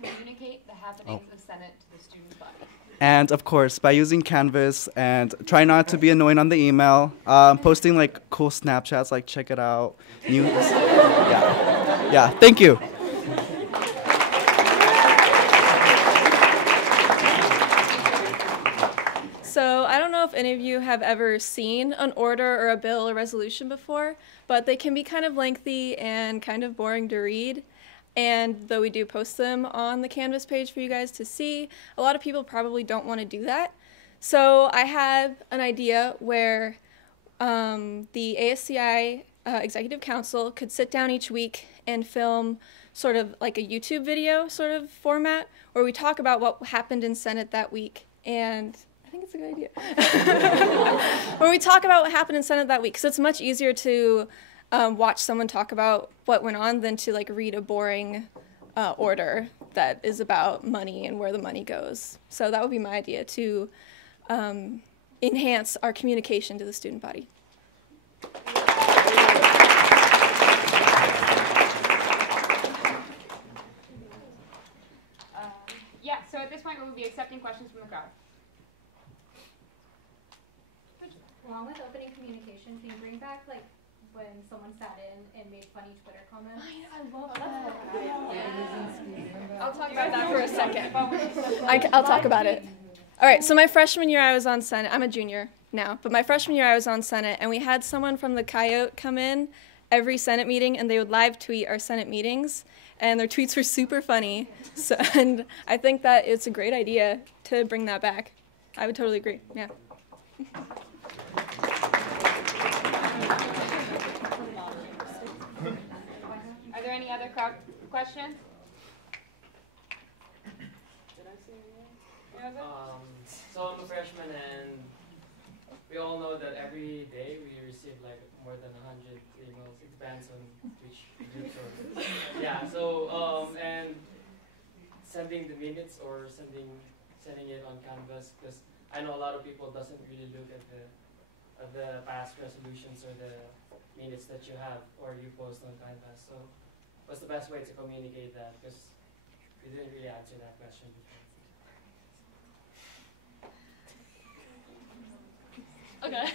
communicate the happenings of Senate to the student body? And of course, by using Canvas, and try not to be annoying on the email, posting like cool Snapchats, like check it out, news. Yeah, thank you. So I don't know if any of you have ever seen an order or a bill or resolution before, but they can be kind of lengthy and kind of boring to read. And though we do post them on the Canvas page for you guys to see, a lot of people probably don't want to do that. So I had an idea where the ASCI Executive Council could sit down each week and film sort of like a YouTube video sort of format where we talk about what happened in Senate that week. And I think it's a good idea. When we talk about what happened in Senate that week, because it's much easier to watch someone talk about what went on than to like read a boring order that is about money and where the money goes. So that would be my idea, to enhance our communication to the student body. Yeah, so at this point we will be accepting questions from the crowd. Along with opening communication, can you bring back like when someone sat in and made funny Twitter comments? I love that. Yeah. I'll talk about that for a second. I'll talk about it. All right, so my freshman year I was on Senate. I'm a junior now, but my freshman year I was on Senate, and we had someone from the Coyote come in every Senate meeting, and they would live tweet our Senate meetings, and their tweets were super funny. So, and I think that it's a great idea to bring that back. I would totally agree, yeah. Are there any other crowd questions? So I'm a freshman, and we all know that every day we receive receive like more than 100 emails. It depends on which group or yeah. So and sending the minutes or sending it on Canvas, because I know a lot of people doesn't really look at the past resolutions or the minutes that you have or you post on Canvas. So what's the best way to communicate that? Because we didn't really answer that question before. Okay.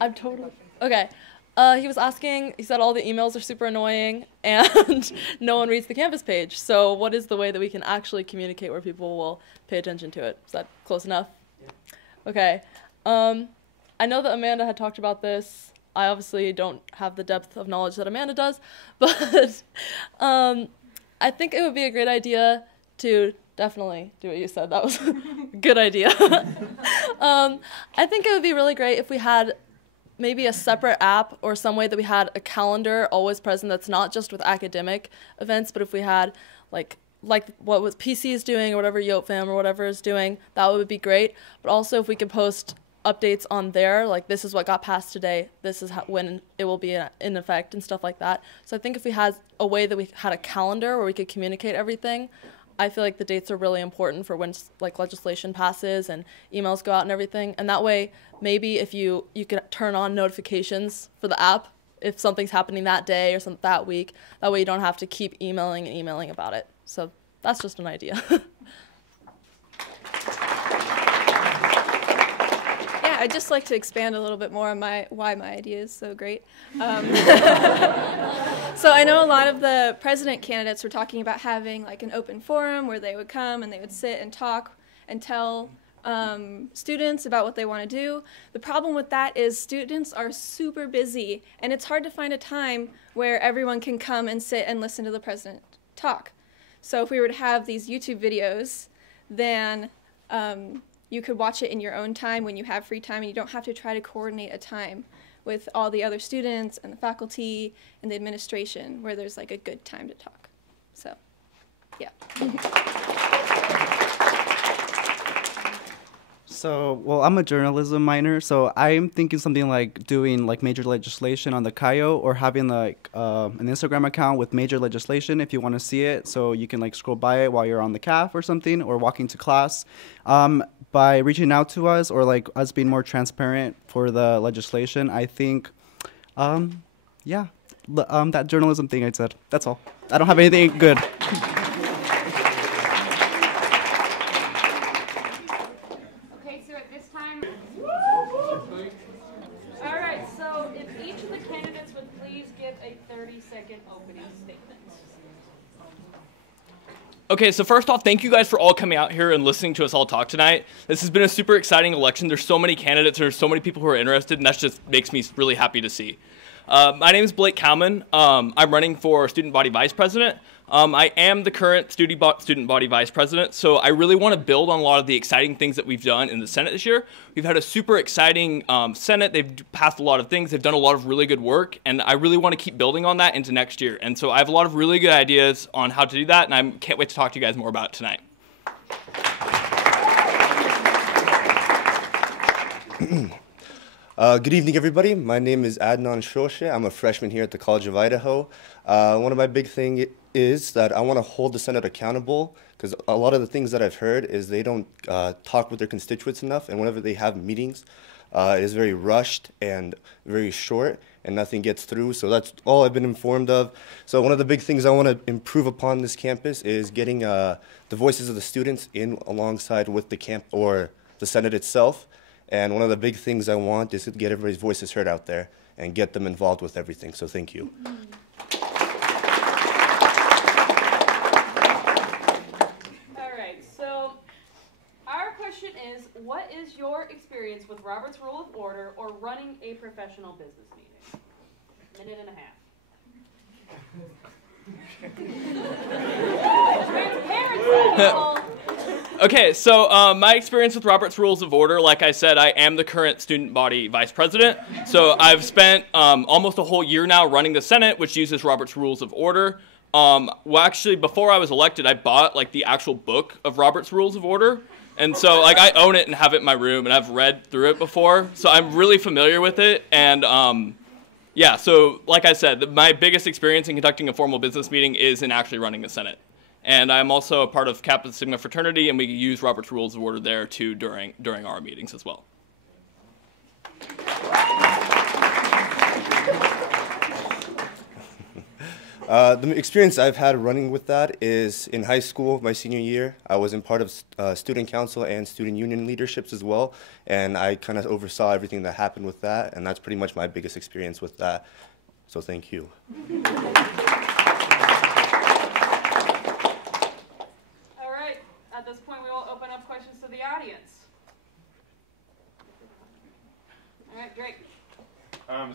I'm totally okay. He was asking. He said all the emails are super annoying and no one reads the Canvas page. So, what is the way that we can actually communicate where people will pay attention to it? Is that close enough? Yeah. Okay. I know that Amanda had talked about this. I obviously don't have the depth of knowledge that Amanda does, but I think it would be a great idea to definitely do what you said. That was a good idea. I think it would be really great if we had maybe a separate app or some way that we had a calendar always present that's not just with academic events, but if we had like what was PC is doing or whatever YoTFam or whatever is doing, that would be great. But also if we could post updates on there, like this is what got passed today, this is when it will be in effect and stuff like that. So I think if we had a way that we had a calendar where we could communicate everything, I feel like the dates are really important for when like legislation passes and emails go out and everything. And that way, maybe if you could turn on notifications for the app if something's happening that day or that week. That way you don't have to keep emailing about it. So that's just an idea. Yeah, I'd just like to expand a little bit more on why my idea is so great. So I know a lot of the president candidates were talking about having like an open forum where they would come and they would sit and talk and tell students about what they want to do. The problem with that is students are super busy and it's hard to find a time where everyone can come and sit and listen to the president talk. So if we were to have these YouTube videos, then you could watch it in your own time when you have free time and you don't have to try to coordinate a time with all the other students and the faculty and the administration where there's like a good time to talk. So, yeah. So, well, I'm a journalism minor, so I'm thinking something like doing like major legislation on the CAIO or having like an Instagram account with major legislation if you want to see it, so you can like scroll by it while you're on the CAF or something or walking to class. By reaching out to us or like us being more transparent for the legislation, I think, yeah, that journalism thing I said. That's all. I don't have anything good. Okay, so at this time. All right, so if each of the candidates would please give a 30-second opening statement. Okay, so first off, thank you guys for all coming out here and listening to us all talk tonight. This has been a super exciting election. There's so many candidates, there's so many people who are interested, and that just makes me really happy to see. My name is Blake Kalman. I'm running for student body vice president. I am the current student body vice president, so I really want to build on a lot of the exciting things that we've done in the Senate this year. We've had a super exciting Senate. They've passed a lot of things. They've done a lot of really good work, and I really want to keep building on that into next year. And so I have a lot of really good ideas on how to do that, and I can't wait to talk to you guys more about it tonight. Good evening, everybody. My name is Adnan Shoshe. I'm a freshman here at the College of Idaho. One of my big things is that I want to hold the Senate accountable because a lot of the things that I've heard is they don't talk with their constituents enough, and whenever they have meetings, it is very rushed and very short, and nothing gets through. So that's all I've been informed of. So one of the big things I want to improve upon this campus is getting the voices of the students in alongside with the camp or the Senate itself. And one of the big things I want is to get everybody's voices heard out there and get them involved with everything. So thank you. All right, so our question is, what is your experience with Robert's Rule of Order or running a professional business meeting? Minute and a half. Transparency. Okay, so my experience with Robert's Rules of Order, like I said, I am the current student body vice president. So I've spent almost a whole year now running the Senate, which uses Robert's Rules of Order. Well, actually, before I was elected, I bought like the actual book of Robert's Rules of Order. And so, like, I own it and have it in my room, and I've read through it before, so I'm really familiar with it. And yeah, so like I said, my biggest experience in conducting a formal business meeting is in actually running the Senate. And I'm also a part of Kappa Sigma fraternity, and we use Robert's Rules of Order there too during our meetings as well. The experience I've had running with that is in high school, my senior year, I was in part of student council and student union leaderships as well, and I kind of oversaw everything that happened with that, and that's pretty much my biggest experience with that. So thank you. All right, at this point we will open up questions to the audience. All right, Drake.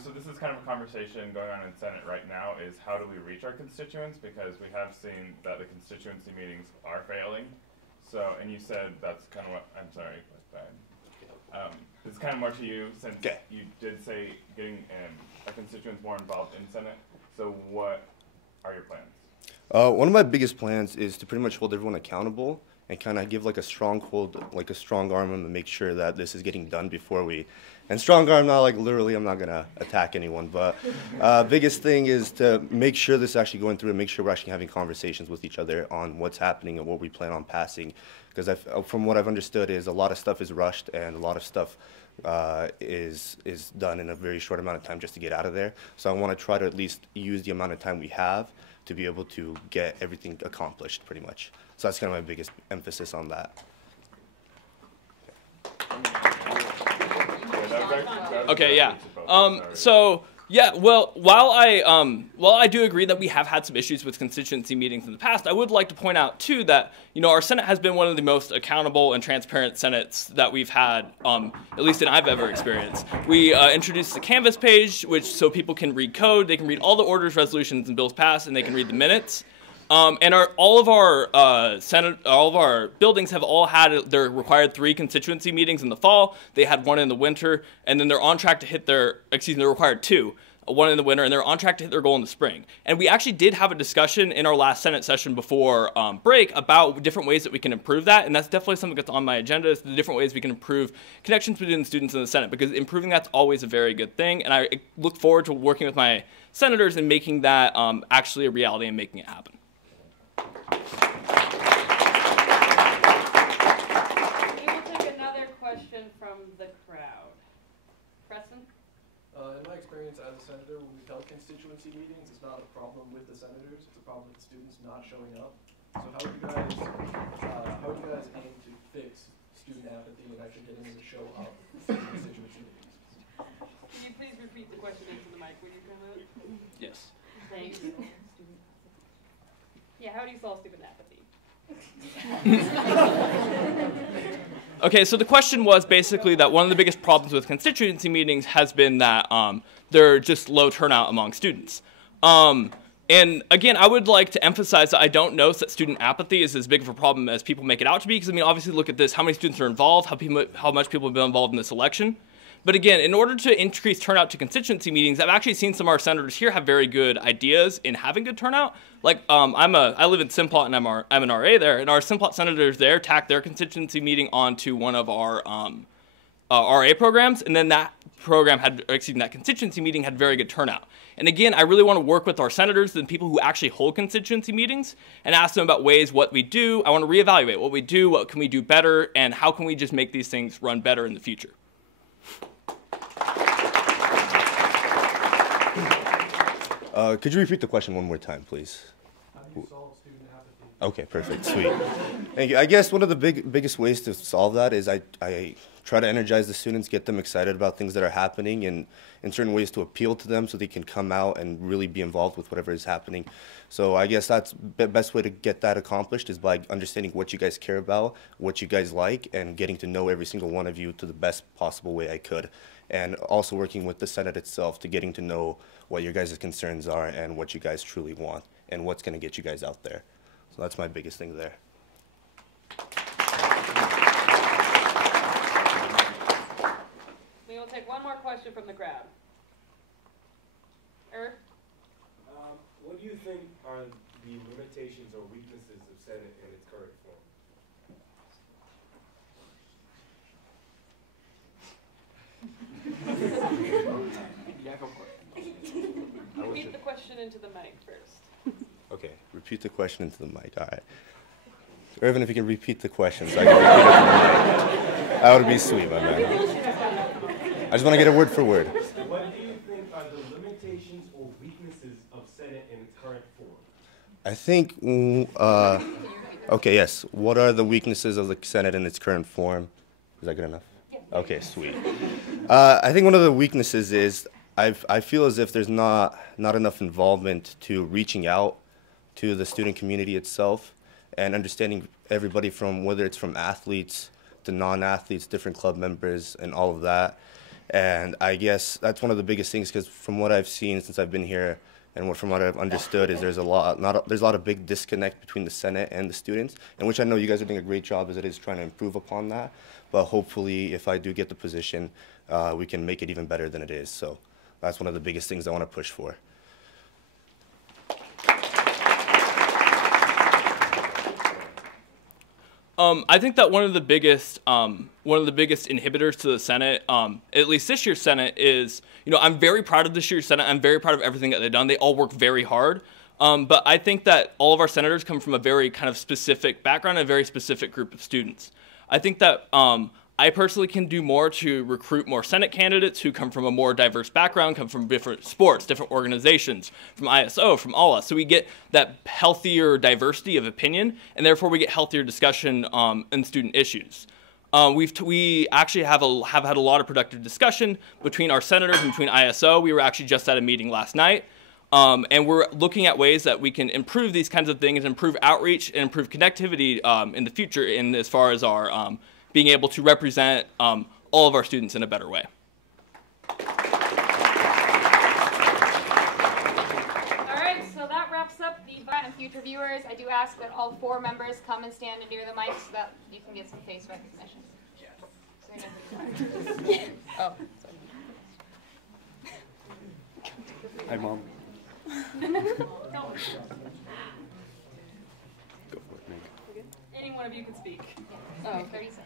So this is kind of a conversation going on in Senate right now, is how do we reach our constituents, because we have seen that the constituency meetings are failing. So, and you said that's kind of what, I'm sorry, this is kind of more to you, since you did say getting our constituents more involved in Senate. So what are your plans? One of my biggest plans is to pretty much hold everyone accountable and kind of give like a strong hold, like a strong arm, and make sure that this is getting done before we. And strong arm, not like literally, I'm not gonna attack anyone, but biggest thing is to make sure this is actually going through and make sure we're actually having conversations with each other on what's happening and what we plan on passing. Because from what I've understood is a lot of stuff is rushed and a lot of stuff is done in a very short amount of time just to get out of there. So I want to try to at least use the amount of time we have to be able to get everything accomplished pretty much. So that's kind of my biggest emphasis on that. Okay, yeah. So yeah, well, while I do agree that we have had some issues with constituency meetings in the past, I would like to point out too that our Senate has been one of the most accountable and transparent Senates that we've had, at least that I've ever experienced. We introduced the Canvas page, so people can read code, they can read all the orders, resolutions, and bills passed, and they can read the minutes. And all of our buildings have all had their required 3 constituency meetings in the fall. They had 1 in the winter, and then they're on track to hit they're required 2, 1 in the winter, and they're on track to hit their goal in the spring. And we actually did have a discussion in our last Senate session before break about different ways that we can improve that, and that's definitely something that's on my agenda, is the different ways we can improve connections between the students and the Senate, because improving that's always a very good thing, and I look forward to working with my senators and making that actually a reality and making it happen. We will take another question from the crowd. Preston? In my experience as a senator, when we held constituency meetings, it's not a problem with the senators, it's a problem with the students not showing up. So how do you guys aim to fix student apathy and actually getting them to show up to constituency meetings? Can you please repeat the question into the mic when you come out? Yes. Thank you. Yeah, how do you solve student apathy? Okay, so the question was basically that one of the biggest problems with constituency meetings has been that they're just low turnout among students. And again, I would like to emphasize that I don't know that student apathy is as big of a problem as people make it out to be, because I mean, obviously look at this, how many students are involved, how much people have been involved in this election. But again, in order to increase turnout to constituency meetings, I've actually seen some of our senators here have very good ideas in having good turnout. Like, I live in Simplot, and I'm an RA there, and our Simplot senators there tacked their constituency meeting onto one of our RA programs, and then that constituency meeting had very good turnout. And again, I really want to work with our senators and people who actually hold constituency meetings and ask them about what we do. I want to reevaluate what we do, what can we do better, and how can we just make these things run better in the future. Could you repeat the question one more time, please? How do you solve student apathy? Okay, perfect, sweet. Thank you. I guess one of the biggest ways to solve that is I try to energize the students, get them excited about things that are happening, and in certain ways to appeal to them so they can come out and really be involved with whatever is happening. So I guess that's the best way to get that accomplished, is by understanding what you guys care about, what you guys like, and getting to know every single one of you to the best possible way I could. And also working with the Senate itself to getting to know what your guys' concerns are and what you guys truly want and what's going to get you guys out there. So that's my biggest thing there. We will take one more question from the crowd. Eric? What do you think are the limitations or weaknesses of Senate in its current form? Yeah, go for it. Repeat the question into the mic first. Okay, repeat the question into the mic. All right. Irvin, if you can repeat the question so I can repeat it to the mic. That would be sweet, my man. I just want to get it word for word. What do you think are the limitations or weaknesses of Senate in its current form? I think, okay, yes. What are the weaknesses of the Senate in its current form? Is that good enough? Okay, sweet. I think one of the weaknesses is I feel as if there's not enough involvement to reaching out to the student community itself and understanding everybody from whether it's from athletes to non-athletes, different club members, and all of that. And I guess that's one of the biggest things because from what I've seen since I've been here and from what I've understood is there's a lot of big disconnect between the Senate and the students, and which I know you guys are doing a great job as it is trying to improve upon that. But hopefully, if I do get the position, we can make it even better than it is. So that's one of the biggest things I want to push for. I think that one of the biggest inhibitors to the Senate, at least this year's Senate, is, I'm very proud of this year's Senate. I'm very proud of everything that they've done. They all work very hard. But I think that all of our senators come from a very kind of specific background, a very specific group of students. I think that I personally can do more to recruit more Senate candidates who come from a more diverse background, come from different sports, different organizations, from ISO, from ALA. So we get that healthier diversity of opinion, and therefore we get healthier discussion in student issues. We actually have had a lot of productive discussion between our senators and between ISO. We were actually just at a meeting last night. And we're looking at ways that we can improve these kinds of things, improve outreach, and improve connectivity in the future in as far as our being able to represent all of our students in a better way. All right, so that wraps up the And future viewers, I do ask that all 4 members come and stand near the mic so that you can get some face recognition. So we know oh, Hi, Mom. Any one of you can speak. Oh, 30 seconds.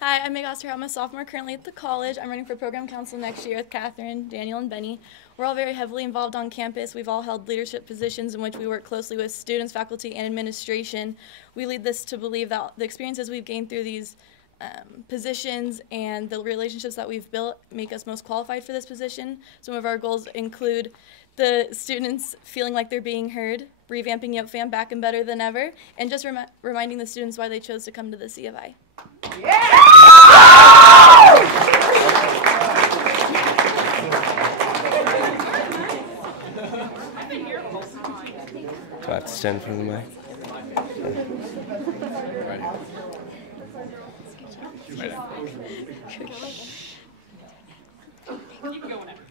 Hi, I'm Meg Oster. I'm a sophomore currently at the college. I'm running for program council next year with Catherine, Daniel, and Benny. We're all very heavily involved on campus. We've all held leadership positions in which we work closely with students, faculty, and administration. We lead this to believe that the experiences we've gained through these positions and the relationships that we've built make us most qualified for this position. Some of our goals include the students feeling like they're being heard, revamping Yep Fam back and better than ever, and just reminding the students why they chose to come to the C of I. Do I have to stand in front of the mic?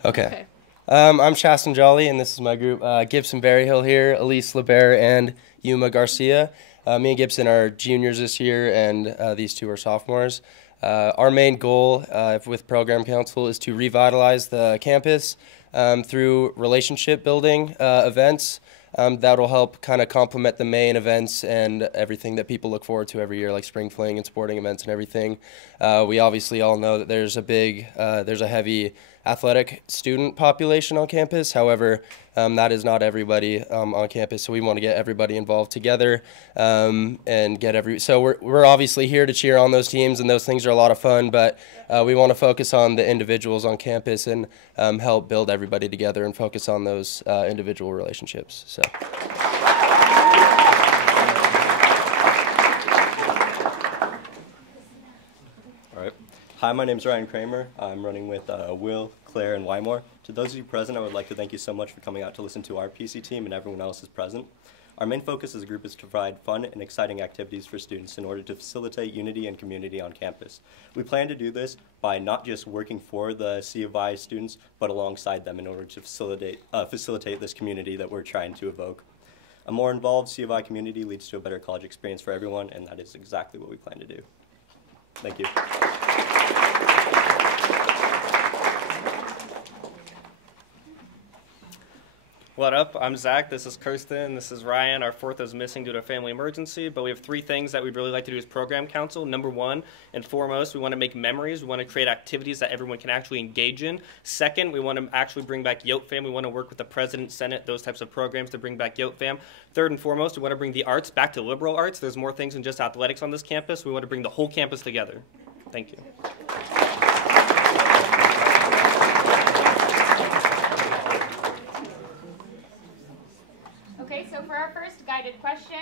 Okay. I'm Shaston Jolly, and this is my group. Gibson Berryhill here, Elise LeBaire, and Yuma Garcia. Me and Gibson are juniors this year, and these two are sophomores. Our main goal with Program Council is to revitalize the campus through relationship building events. That'll help kind of complement the main events and everything that people look forward to every year, like spring fling and sporting events and everything. We obviously all know that there's a heavy athletic student population on campus. However, that is not everybody on campus, so we want to get everybody involved together and get so we're obviously here to cheer on those teams, and those things are a lot of fun, but we want to focus on the individuals on campus and help build everybody together and focus on those individual relationships. So. All right. Hi, my name is Ryan Kramer. I'm running with Will, Claire, and Wymore. To those of you present, I would like to thank you so much for coming out to listen to our PC team and everyone else is present. Our main focus as a group is to provide fun and exciting activities for students in order to facilitate unity and community on campus. We plan to do this by not just working for the C of I students, but alongside them in order to facilitate this community that we're trying to evoke. A more involved C of I community leads to a better college experience for everyone, and that is exactly what we plan to do. Thank you. What up? I'm Zach. This is Kirsten. This is Ryan. Our fourth is missing due to a family emergency, but we have 3 things that we'd really like to do as program council. Number 1 and foremost, we want to make memories. We want to create activities that everyone can actually engage in. Second, we want to actually bring back Yote Fam. We want to work with the President, Senate, those types of programs to bring back Yote Fam. Third and foremost, we want to bring the arts back to liberal arts. There's more things than just athletics on this campus. We want to bring the whole campus together. Thank you. Okay, so for our first guided question,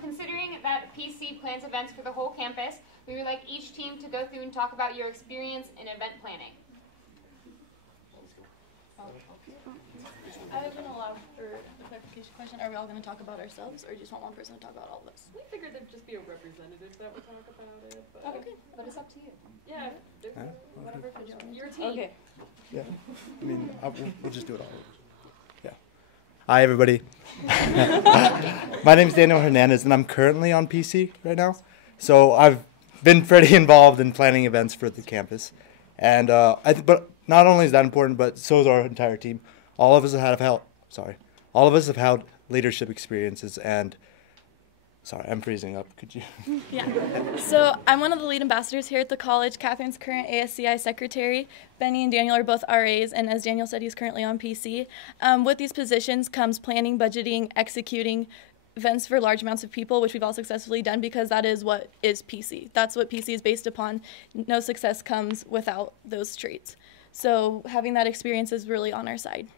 considering that PC plans events for the whole campus, we would like each team to go through and talk about your experience in event planning. I have an allowed for a clarification question. Are we all going to talk about ourselves, or do you just want one person to talk about all of us? We figured there'd just be a representative that would talk about it. But Okay, but it's up to you. Yeah, Whatever fits your team. Okay. Yeah, I mean, we'll just do it all. Yeah. Hi, everybody. My name is Daniel Hernandez, and I'm currently on PC right now. So I've been pretty involved in planning events for the campus, and but not only is that important, but so is our entire team. All of us have had leadership experiences, and sorry, I'm freezing up. Could you? Yeah. So I'm one of the lead ambassadors here at the college. Catherine's current ASCI secretary. Benny and Daniel are both RAs, and as Daniel said, he's currently on PC. With these positions comes planning, budgeting, executing events for large amounts of people, which we've all successfully done because that is what is PC. That's what PC is based upon. No success comes without those traits. So having that experience is really on our side.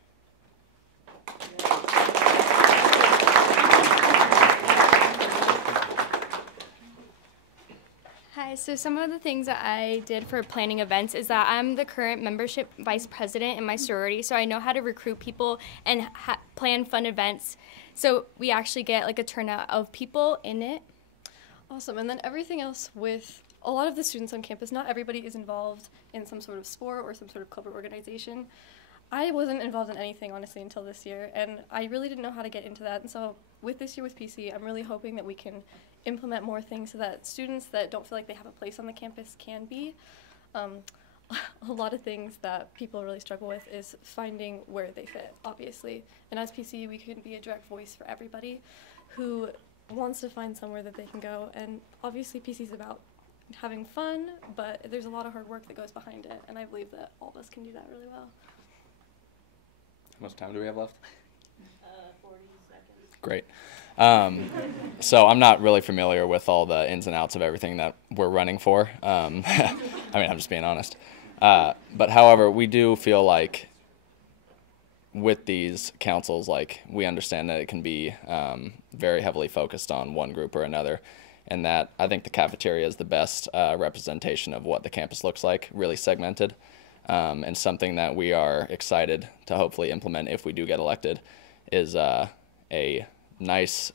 Hi, so some of the things that I did for planning events is that I'm the current membership vice president in my sorority, so I know how to recruit people and plan fun events. So we actually get like a turnout of people in it. Awesome, and then everything else with a lot of the students on campus, not everybody is involved in some sort of sport or some sort of club or organization. I wasn't involved in anything, honestly, until this year, and I really didn't know how to get into that. And so with this year with PC, I'm really hoping that we can implement more things so that students that don't feel like they have a place on the campus can be. A lot of things that people really struggle with is finding where they fit, obviously. And as PC, we can be a direct voice for everybody who wants to find somewhere that they can go. And obviously PC is about having fun, but there's a lot of hard work that goes behind it, and I believe that all of us can do that really well. How much time do we have left? 40 seconds. Great. So I'm not really familiar with all the ins and outs of everything that we're running for. I mean, I'm just being honest. But however, we do feel like with these councils, like we understand that it can be very heavily focused on one group or another, and that I think the cafeteria is the best representation of what the campus looks like, really segmented. And something that we are excited to hopefully implement if we do get elected is a nice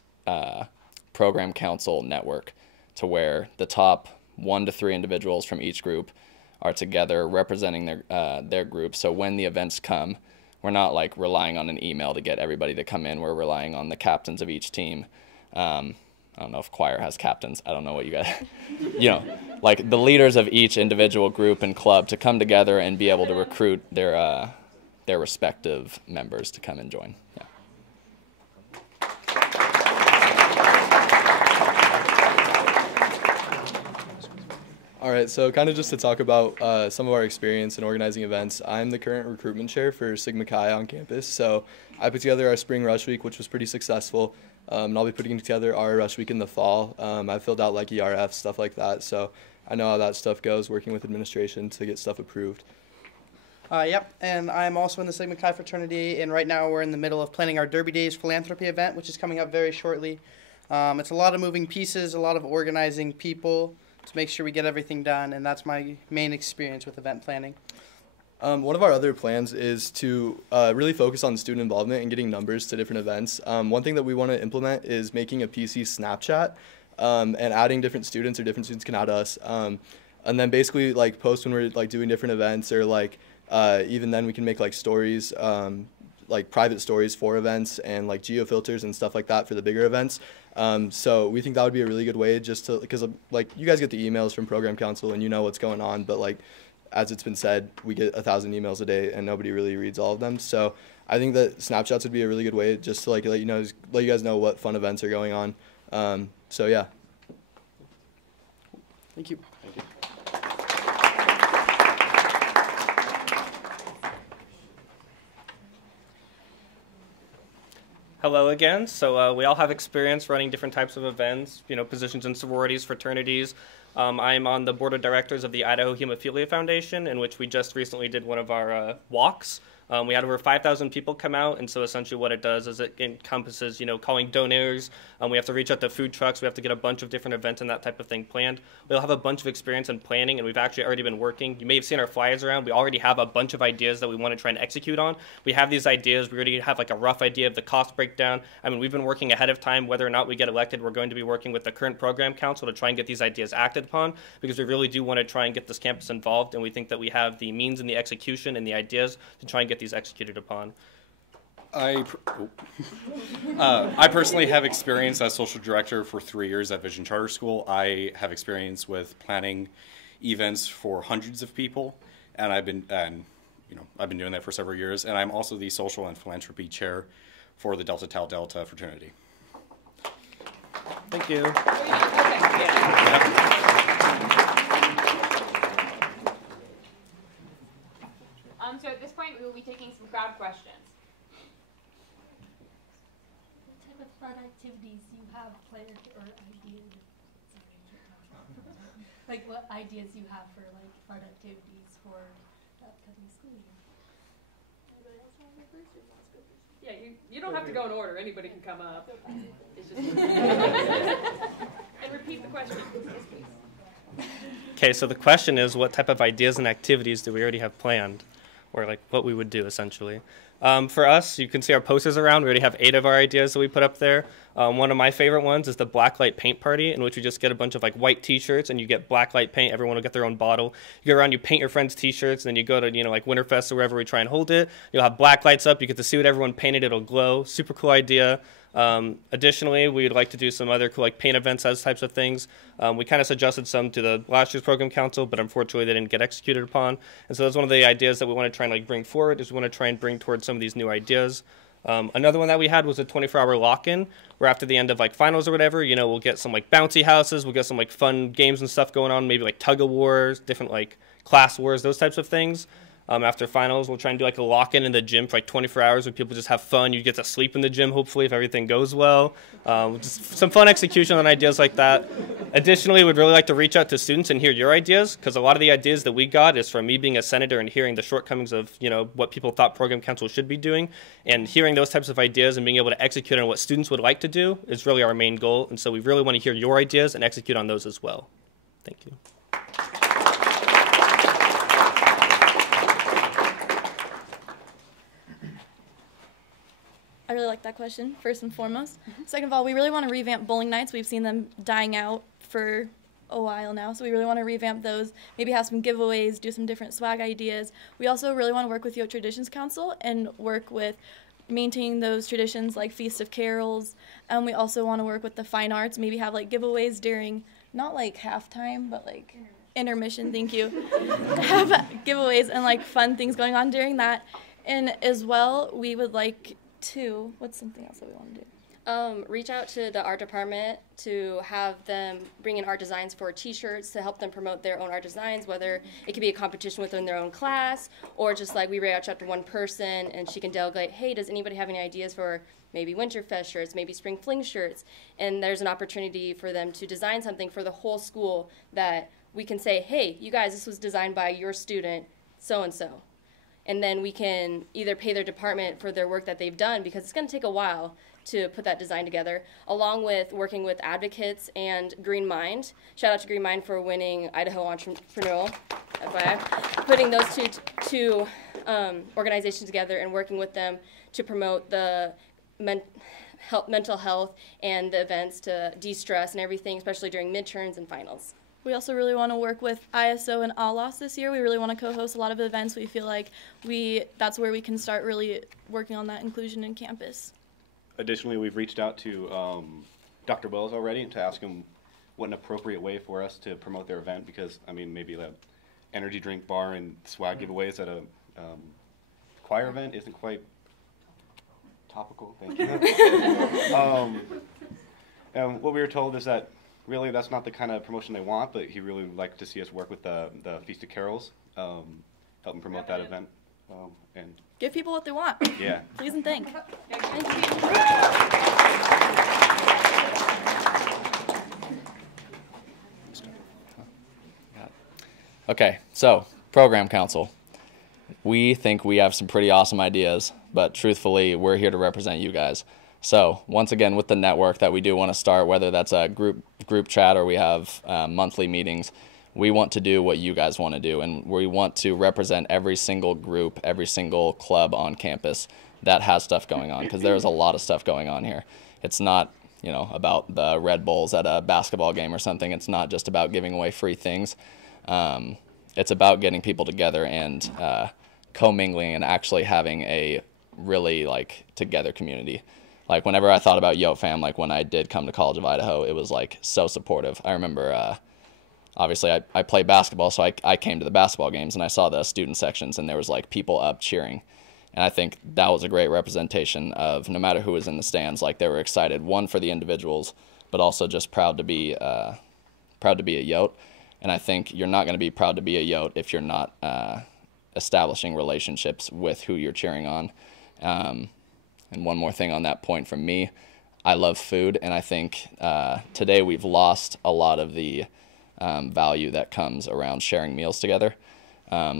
program council network to where the top 1 to 3 individuals from each group are together representing their group. So when the events come, we're not like relying on an email to get everybody to come in. We're relying on the captains of each team. I don't know if choir has captains. I don't know what you guys, like the leaders of each individual group and club to come together and be able to recruit their respective members to come and join. Yeah. All right, so kind of just to talk about some of our experience in organizing events, I'm the current recruitment chair for Sigma Chi on campus. So I put together our spring rush week, which was pretty successful. And I'll be putting together our rush week in the fall. I filled out like ERF, stuff like that. So I know how that stuff goes, working with administration to get stuff approved. Yep, and I'm also in the Sigma Chi fraternity, and right now we're in the middle of planning our Derby Days philanthropy event, which is coming up very shortly. It's a lot of moving pieces, a lot of organizing people to make sure we get everything done, and that's my main experience with event planning. One of our other plans is to really focus on student involvement and getting numbers to different events. One thing that we want to implement is making a PC Snapchat and adding different students, or different students can add us. And then basically like post when we're like doing different events, or like even then we can make like stories, like private stories for events, and like geo filters and stuff like that for the bigger events. So we think that would be a really good way, just to, because like you guys get the emails from program council and you know what's going on, but like as it's been said, we get 1,000 emails a day and nobody really reads all of them. So I think that snapshots would be a really good way just to like let you guys know what fun events are going on. So yeah. Thank you. Thank you. Hello again. So we all have experience running different types of events, positions in sororities, fraternities. I'm on the board of directors of the Idaho Hemophilia Foundation, in which we just recently did one of our walks. We had over 5,000 people come out, and so essentially what it does is it encompasses, calling donors. We have to reach out to food trucks. We have to get a bunch of different events and that type of thing planned. We'll have a bunch of experience in planning, and we've actually already been working. You may have seen our flyers around. We already have a bunch of ideas that we want to try and execute on. We have these ideas. We already have like a rough idea of the cost breakdown. I mean, we've been working ahead of time. Whether or not we get elected, we're going to be working with the current program council to try and get these ideas acted upon, because we really do want to try and get this campus involved, and we think that we have the means and the execution and the ideas to try and get these executed upon. I personally have experience as social director for 3 years at Vision Charter School. I have experience with planning events for hundreds of people, and I've been doing that for several years. And I'm also the social and philanthropy chair for the Delta Tau Delta fraternity. Thank you. So at this point, we will be taking some crowd questions. What type of fun activities you have planned or ideas? Like what ideas you have for like fun activities for the upcoming school year? Yeah, you don't have to go in order. Anybody can come up. It's just and repeat the question. Yes, please. Okay, so the question is, what type of ideas and activities do we already have planned? Or like what we would do essentially. For us, you can see our posters around. We already have 8 of our ideas that we put up there. One of my favorite ones is the blacklight paint party, in which we just get a bunch of like white T-shirts and you get blacklight paint. Everyone will get their own bottle. You go around, you paint your friends' T-shirts, and then you go to like Winterfest or wherever we try and hold it. You'll have black lights up. You get to see what everyone painted. It'll glow. Super cool idea. Additionally, we'd like to do some other cool like paint events, those types of things. We kind of suggested some to the last year's program council, but unfortunately they didn't get executed upon. And so that's one of the ideas that we want to try and like bring forward, is we want to try and bring towards some of these new ideas. Another one that we had was a 24-hour lock-in, where after the end of like finals or whatever, we'll get some like bouncy houses, we'll get some like fun games and stuff going on, maybe like tug of wars, different like class wars, those types of things. After finals, we'll try and do like a lock-in the gym for like 24 hours where people just have fun. You get to sleep in the gym, hopefully, if everything goes well. Just some fun execution on ideas like that. Additionally, we'd really like to reach out to students and hear your ideas, because a lot of the ideas that we got is from me being a senator and hearing the shortcomings of, what people thought program council should be doing. And hearing those types of ideas and being able to execute on what students would like to do is really our main goal. And so we really want to hear your ideas and execute on those as well. Thank you. I really like that question, first and foremost. Second of all, we really want to revamp bowling nights. We've seen them dying out for a while now, so we really want to revamp those, maybe have some giveaways, do some different swag ideas. We also really want to work with Youth Traditions Council and work with maintaining those traditions like Feast of Carols. We also want to work with the fine arts, maybe have like giveaways during, not like halftime, but like intermission, thank you. Have giveaways and like fun things going on during that. And as well, we would like to, what's something else that we want to do? Reach out to the art department to have them bring in art designs for t-shirts to help them promote their own art designs, whether it could be a competition within their own class, or just like we reach out to one person and she can delegate, hey, does anybody have any ideas for maybe Winterfest shirts, maybe Spring Fling shirts? And there's an opportunity for them to design something for the whole school that we can say, hey, you guys, this was designed by your student so-and-so. And then we can either pay their department for their work that they've done, because it's going to take a while to put that design together, along with working with advocates and Green Mind. Shout out to Green Mind for winning Idaho Entrepreneurial, putting those two organizations together and working with them to promote the mental health and the events to de-stress and everything, especially during midterms and finals. We also really want to work with ISO and ALOS this year. We really want to co-host a lot of events. We feel like that's where we can start really working on that inclusion in campus. Additionally, we've reached out to Dr. Wells already to ask him what an appropriate way for us to promote their event, because, I mean, maybe energy drink bar and swag giveaways at a choir event isn't quite topical. Thank you. And what we were told is that really that's not the kind of promotion they want, but he really would like to see us work with the Feast of Carols, help them promote that event. And give people what they want. Yeah. Please and thank. Okay, so program council. We think we have some pretty awesome ideas, but truthfully, we're here to represent you guys. So once again, with the network that we do want to start, whether that's a group chat or we have monthly meetings, we want to do what you guys want to do, and we want to represent every single group, every single club on campus that has stuff going on, because there's a lot of stuff going on here. It's not, you know, about the Red Bulls at a basketball game or something. It's not just about giving away free things. It's about getting people together and commingling and actually having a really like together community. Like whenever I thought about Yo Fam, like when I did come to College of Idaho, it was like so supportive. I remember obviously I play basketball, so I came to the basketball games and I saw the student sections and there was like people up cheering. And I think that was a great representation of no matter who was in the stands, like they were excited, one, for the individuals, but also just proud to be a Yote. And I think you're not going to be proud to be a Yote if you're not establishing relationships with who you're cheering on. And one more thing on that point from me, I love food, and I think today we've lost a lot of the value that comes around sharing meals together.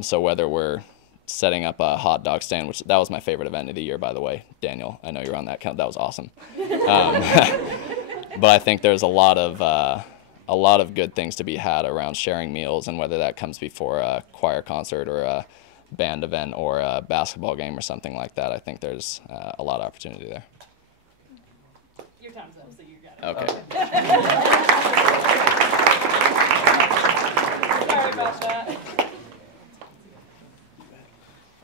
So whether we're setting up a hot dog stand, which that was my favorite event of the year, by the way, Daniel, I know you're on that count, that was awesome. But I think there's a lot of good things to be had around sharing meals, and whether that comes before a choir concert or a band event or a basketball game or something like that, I think there's a lot of opportunity there. Your time's up, so you got it. Okay. Sorry about that.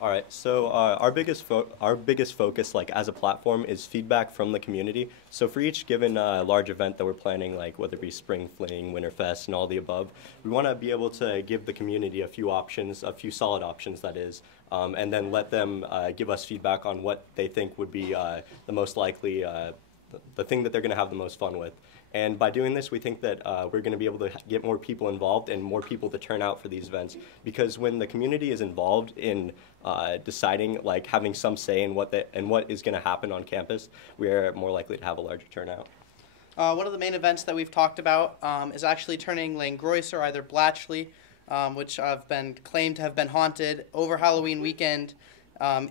All right, so our biggest focus, like as a platform, is feedback from the community. So for each given large event that we're planning, like whether it be Spring Fling, Winterfest, and all the above, we want to be able to give the community a few options, a few solid options, that is, and then let them give us feedback on what they think would be the most likely, the thing that they're going to have the most fun with. And by doing this, we think that we're going to be able to get more people involved and more people to turn out for these events. Because when the community is involved in deciding, like having some say in what is going to happen on campus, we are more likely to have a larger turnout. One of the main events that we've talked about is actually turning Langrois or either Blatchley, which have been claimed to have been haunted over Halloween weekend,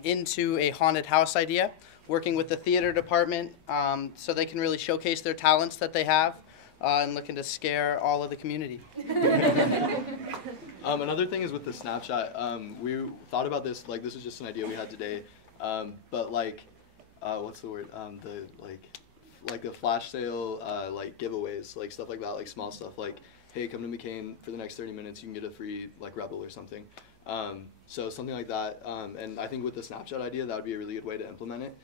into a haunted house idea. Working with the theater department so they can really showcase their talents that they have and looking to scare all of the community. Another thing is with the Snapchat, we thought about this, like this is just an idea we had today, but like, what's the word, like the flash sale, like giveaways, like stuff like that, like small stuff, like, hey, come to McCain for the next 30 minutes, you can get a free like Rebel or something. So something like that, and I think with the Snapchat idea, that would be a really good way to implement it.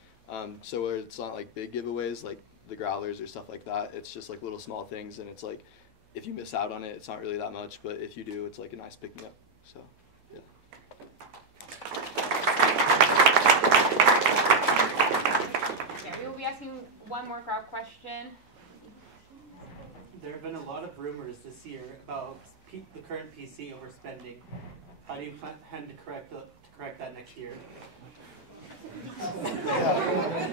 So where it's not like big giveaways like the growlers or stuff like that, it's just like little small things, and it's like if you miss out on it, it's not really that much, but if you do, it's like a nice pick-me-up. So yeah. Okay, we will be asking one more crowd question. There have been a lot of rumors this year about the current PC overspending. How do you plan to correct that next year?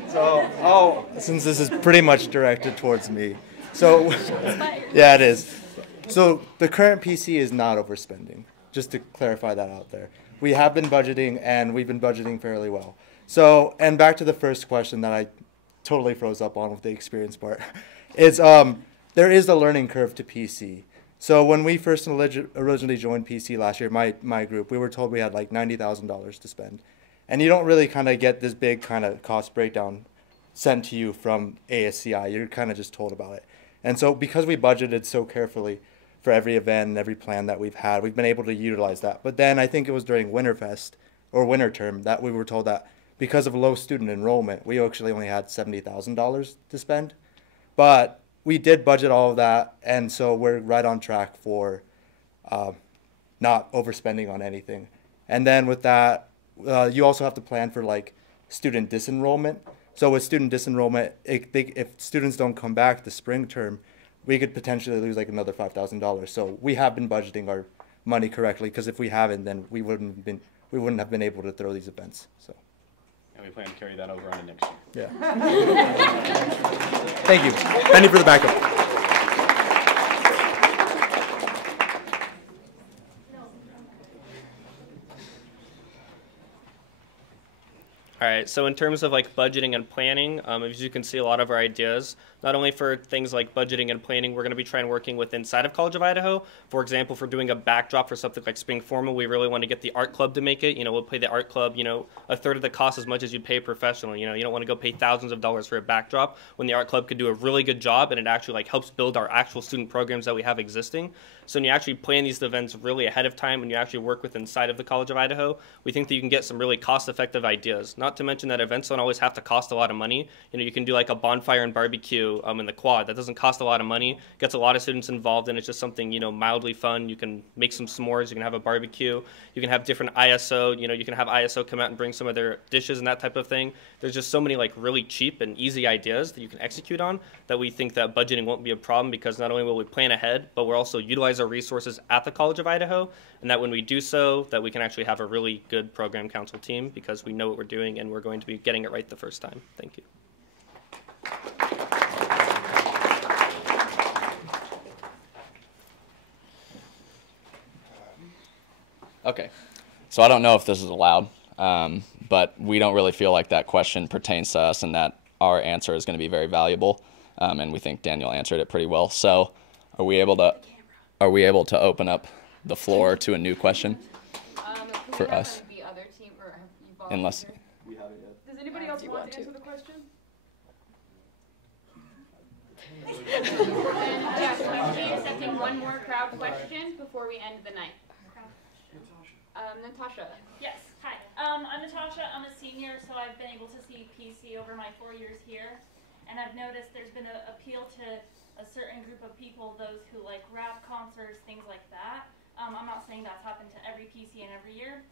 So, since this is pretty much directed towards me, so yeah, it is. So the current PC is not overspending. Just to clarify that out there, we have been budgeting, and we've been budgeting fairly well. So, and back to the first question that I totally froze up on with the experience part, is there is a learning curve to PC. So when we first originally joined PC last year, my group, we were told we had like $90,000 to spend. And you don't really kind of get this big kind of cost breakdown sent to you from ASCI. You're kind of just told about it. And so because we budgeted so carefully for every event and every plan that we've had, we've been able to utilize that. But then I think it was during Winterfest or winter term that we were told that because of low student enrollment, we actually only had $70,000 to spend. But we did budget all of that, and so we're right on track for not overspending on anything. And then with that, you also have to plan for like student disenrollment. So with student disenrollment, if students don't come back the spring term, we could potentially lose like another $5,000. So we have been budgeting our money correctly, because if we haven't, then we wouldn't have been able to throw these events. So. And we plan to carry that over on next year. Yeah. Thank you, Benny, for the backup. All right, so in terms of like budgeting and planning, as you can see, a lot of our ideas, not only for things like budgeting and planning, we're going to be trying working with inside of College of Idaho. For example, for doing a backdrop for something like Spring Formal, we really want to get the art club to make it. We'll pay the art club, a third of the cost as much as you pay professionally. You don't want to go pay thousands of dollars for a backdrop when the art club could do a really good job, and it actually like helps build our actual student programs that we have existing. So when you actually plan these events really ahead of time and you actually work with inside of the College of Idaho, we think that you can get some really cost-effective ideas. Not to mention that events don't always have to cost a lot of money. You can do like a bonfire and barbecue in the quad. That doesn't cost a lot of money, gets a lot of students involved, and it's just something, mildly fun. You can make some s'mores, you can have a barbecue, you can have different ISO, you can have ISO come out and bring some of their dishes and that type of thing. There's just so many like really cheap and easy ideas that you can execute on that we think that budgeting won't be a problem, because not only will we plan ahead, but we'll also utilize our resources at the College of Idaho, and that when we do so, that we can actually have a really good program council team, because we know what we're doing and we're going to be getting it right the first time. Thank you. Okay, so I don't know if this is allowed, but we don't really feel like that question pertains to us and that our answer is going to be very valuable, and we think Daniel answered it pretty well. So are we able to open up the floor to a new question for us? The other team, or have you Unless we haven't yet. Does anybody else want to answer the question? Yeah, accepting one more crowd question before we end the night. Natasha. Yes, hi. I'm Natasha. I'm a senior, so I've been able to see PC over my 4 years here. And I've noticed there's been an appeal to a certain group of people, those who like rap concerts, things like that. I'm not saying that's happened to every PC and every year,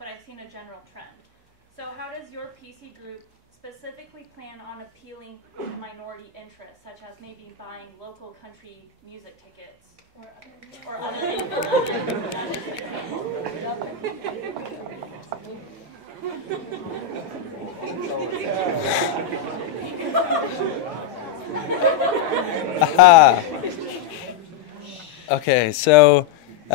but I've seen a general trend. So how does your PC group specifically plan on appealing to minority interests, such as maybe buying local country music tickets? Or other Aha. Okay, so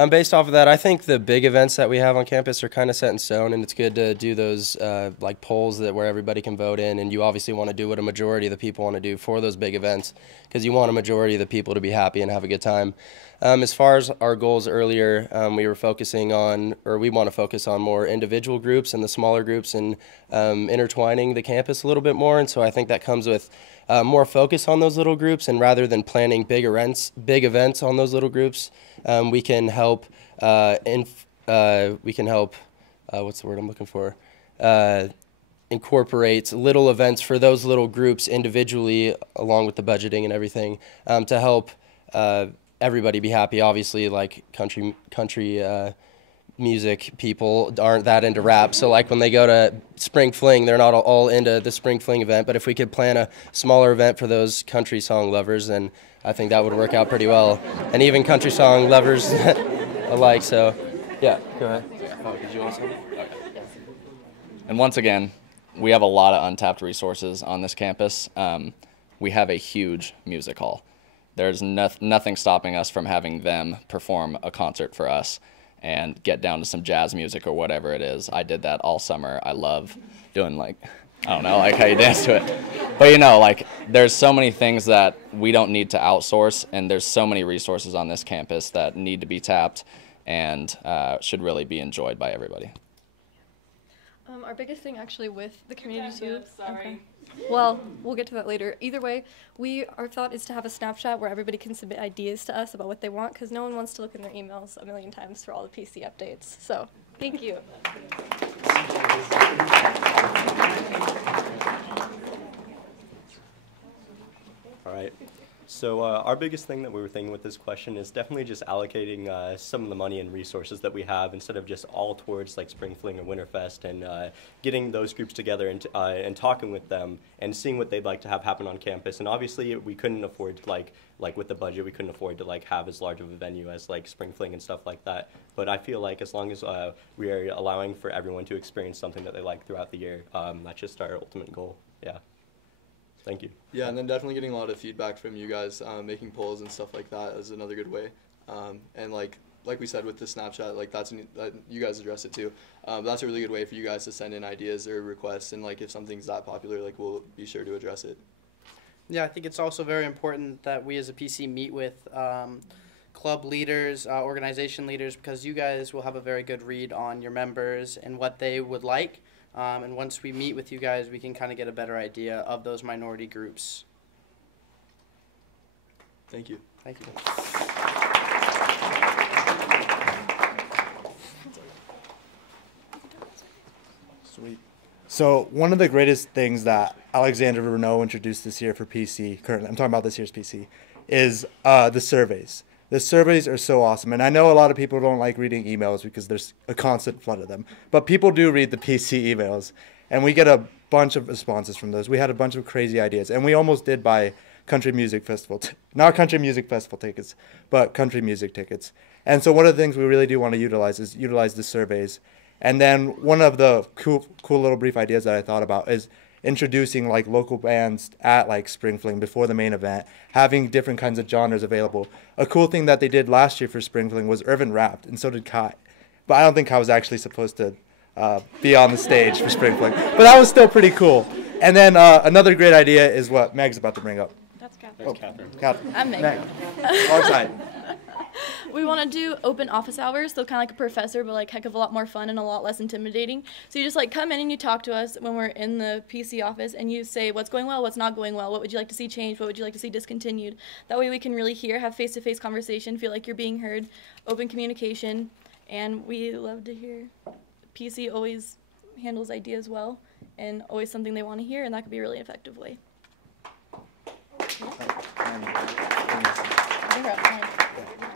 based off of that, I think the big events that we have on campus are kind of set in stone, and it's good to do those like polls where everybody can vote in, and you obviously want to do what a majority of the people want to do for those big events, because you want a majority of the people to be happy and have a good time. As far as our goals earlier, we were focusing on, or we want to focus on more individual groups and the smaller groups, and intertwining the campus a little bit more, and so I think that comes with more focus on those little groups, and rather than planning big events on those little groups, we can help what's the word I'm looking for? Incorporate little events for those little groups individually, along with the budgeting and everything, to help everybody be happy. Obviously, like country music people aren't that into rap, so like when they go to Spring Fling, they're not all into the Spring Fling event. But if we could plan a smaller event for those country song lovers, then I think that would work out pretty well, and even country song lovers alike. So yeah, go ahead. Oh, did you want something? Okay. And once again, we have a lot of untapped resources on this campus. We have a huge music hall. There's nothing stopping us from having them perform a concert for us and get down to some jazz music or whatever it is. I did that all summer. I love doing I don't know, how you dance to it. But there's so many things that we don't need to outsource, and there's so many resources on this campus that need to be tapped and should really be enjoyed by everybody. Our biggest thing actually with the community too. Sorry. Okay. Well, we'll get to that later. Either way, our thought is to have a Snapchat where everybody can submit ideas to us about what they want, because no one wants to look in their emails a million times for all the PC updates. So, thank you. All right. So our biggest thing that we were thinking with this question is definitely just allocating some of the money and resources that we have instead of just all towards like Spring Fling or Winterfest, and getting those groups together and talking with them and seeing what they'd like to have happen on campus. And obviously we couldn't afford to, like with the budget, we couldn't afford to like have as large of a venue as like Spring Fling and stuff like that. But I feel like as long as we are allowing for everyone to experience something that they like throughout the year, that's just our ultimate goal. Yeah. Thank you. Yeah, and then definitely getting a lot of feedback from you guys, making polls and stuff like that is another good way. And like we said with the Snapchat, like you guys address it too. That's a really good way for you guys to send in ideas or requests, and like if something's that popular, like we'll be sure to address it. Yeah, I think it's also very important that we as a PC meet with club leaders, organization leaders, because you guys will have a very good read on your members and what they would like. And once we meet with you guys, we can kind of get a better idea of those minority groups. Thank you. Thank you. Sweet. So one of the greatest things that Alexander Renault introduced this year for PC, currently, I'm talking about this year's PC, is the surveys. The surveys are so awesome, and I know a lot of people don't like reading emails because there's a constant flood of them, but people do read the PC emails, and we get a bunch of responses from those. We had a bunch of crazy ideas, and we almost did buy country music festival, not country music festival tickets, but country music tickets. And so one of the things we really do want to utilize is utilize the surveys. And then one of the cool little brief ideas that I thought about is introducing like local bands at like Spring Fling before the main event, having different kinds of genres available. A cool thing that they did last year for Spring Fling was Irvin rapped, and so did Kai. But I don't think Kai was actually supposed to be on the stage for Spring Fling. But that was still pretty cool. And then another great idea is what Meg's about to bring up. That's Catherine. Oh, Catherine. I'm Meg. Wrong side. We want to do open office hours, so kind of like a professor, but like heck of a lot more fun and a lot less intimidating. So you just like come in and you talk to us when we're in the PC office, and you say what's going well, what's not going well, what would you like to see changed, what would you like to see discontinued. That way we can really hear, have face-to-face conversation, feel like you're being heard, open communication, and we love to hear. PC always handles ideas well, and always something they want to hear, and that could be a really effective way.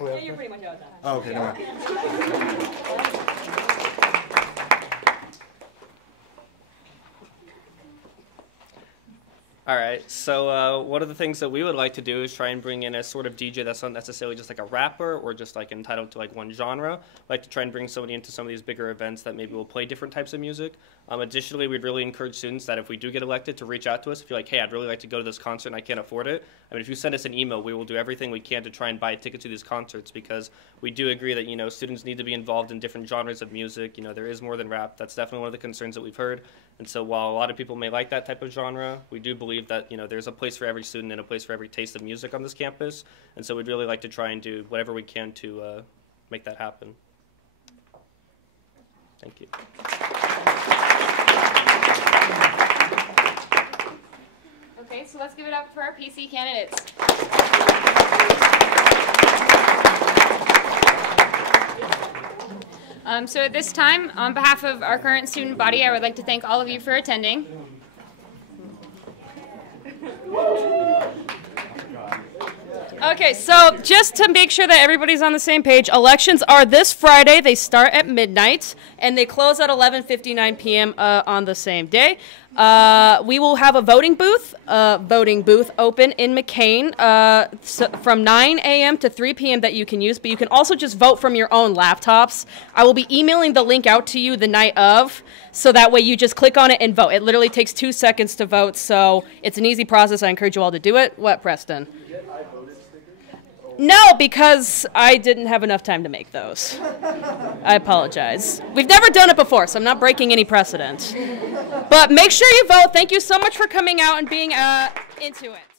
Yeah, you're pretty much out of time. Oh, okay, no worries. All right, so one of the things that we would like to do is try and bring in a sort of DJ that's not necessarily just like a rapper or just like entitled to like one genre. We'd like to try and bring somebody into some of these bigger events that maybe will play different types of music. Additionally, we'd really encourage students that if we do get elected to reach out to us. If you're like, hey, I'd really like to go to this concert and I can't afford it, I mean, if you send us an email, we will do everything we can to try and buy a ticket to these concerts, because we do agree that, you know, students need to be involved in different genres of music. You know, there is more than rap. That's definitely one of the concerns that we've heard. And so while a lot of people may like that type of genre, we do believe that, you know, there's a place for every student and a place for every taste of music on this campus. And so we'd really like to try and do whatever we can to make that happen. Thank you. Okay, so let's give it up for our PC candidates. So at this time, on behalf of our current student body, I would like to thank all of you for attending. Okay, so just to make sure that everybody's on the same page, elections are this Friday. They start at midnight, and they close at 11:59 p.m. On the same day. We will have a voting booth open in McCain from 9 a.m. to 3 p.m. that you can use, but you can also just vote from your own laptops. I will be emailing the link out to you the night of, so that way you just click on it and vote. It literally takes 2 seconds to vote, so it's an easy process. I encourage you all to do it. What, Preston? No, because I didn't have enough time to make those. I apologize. We've never done it before, so I'm not breaking any precedent. But make sure you vote. Thank you so much for coming out and being into it.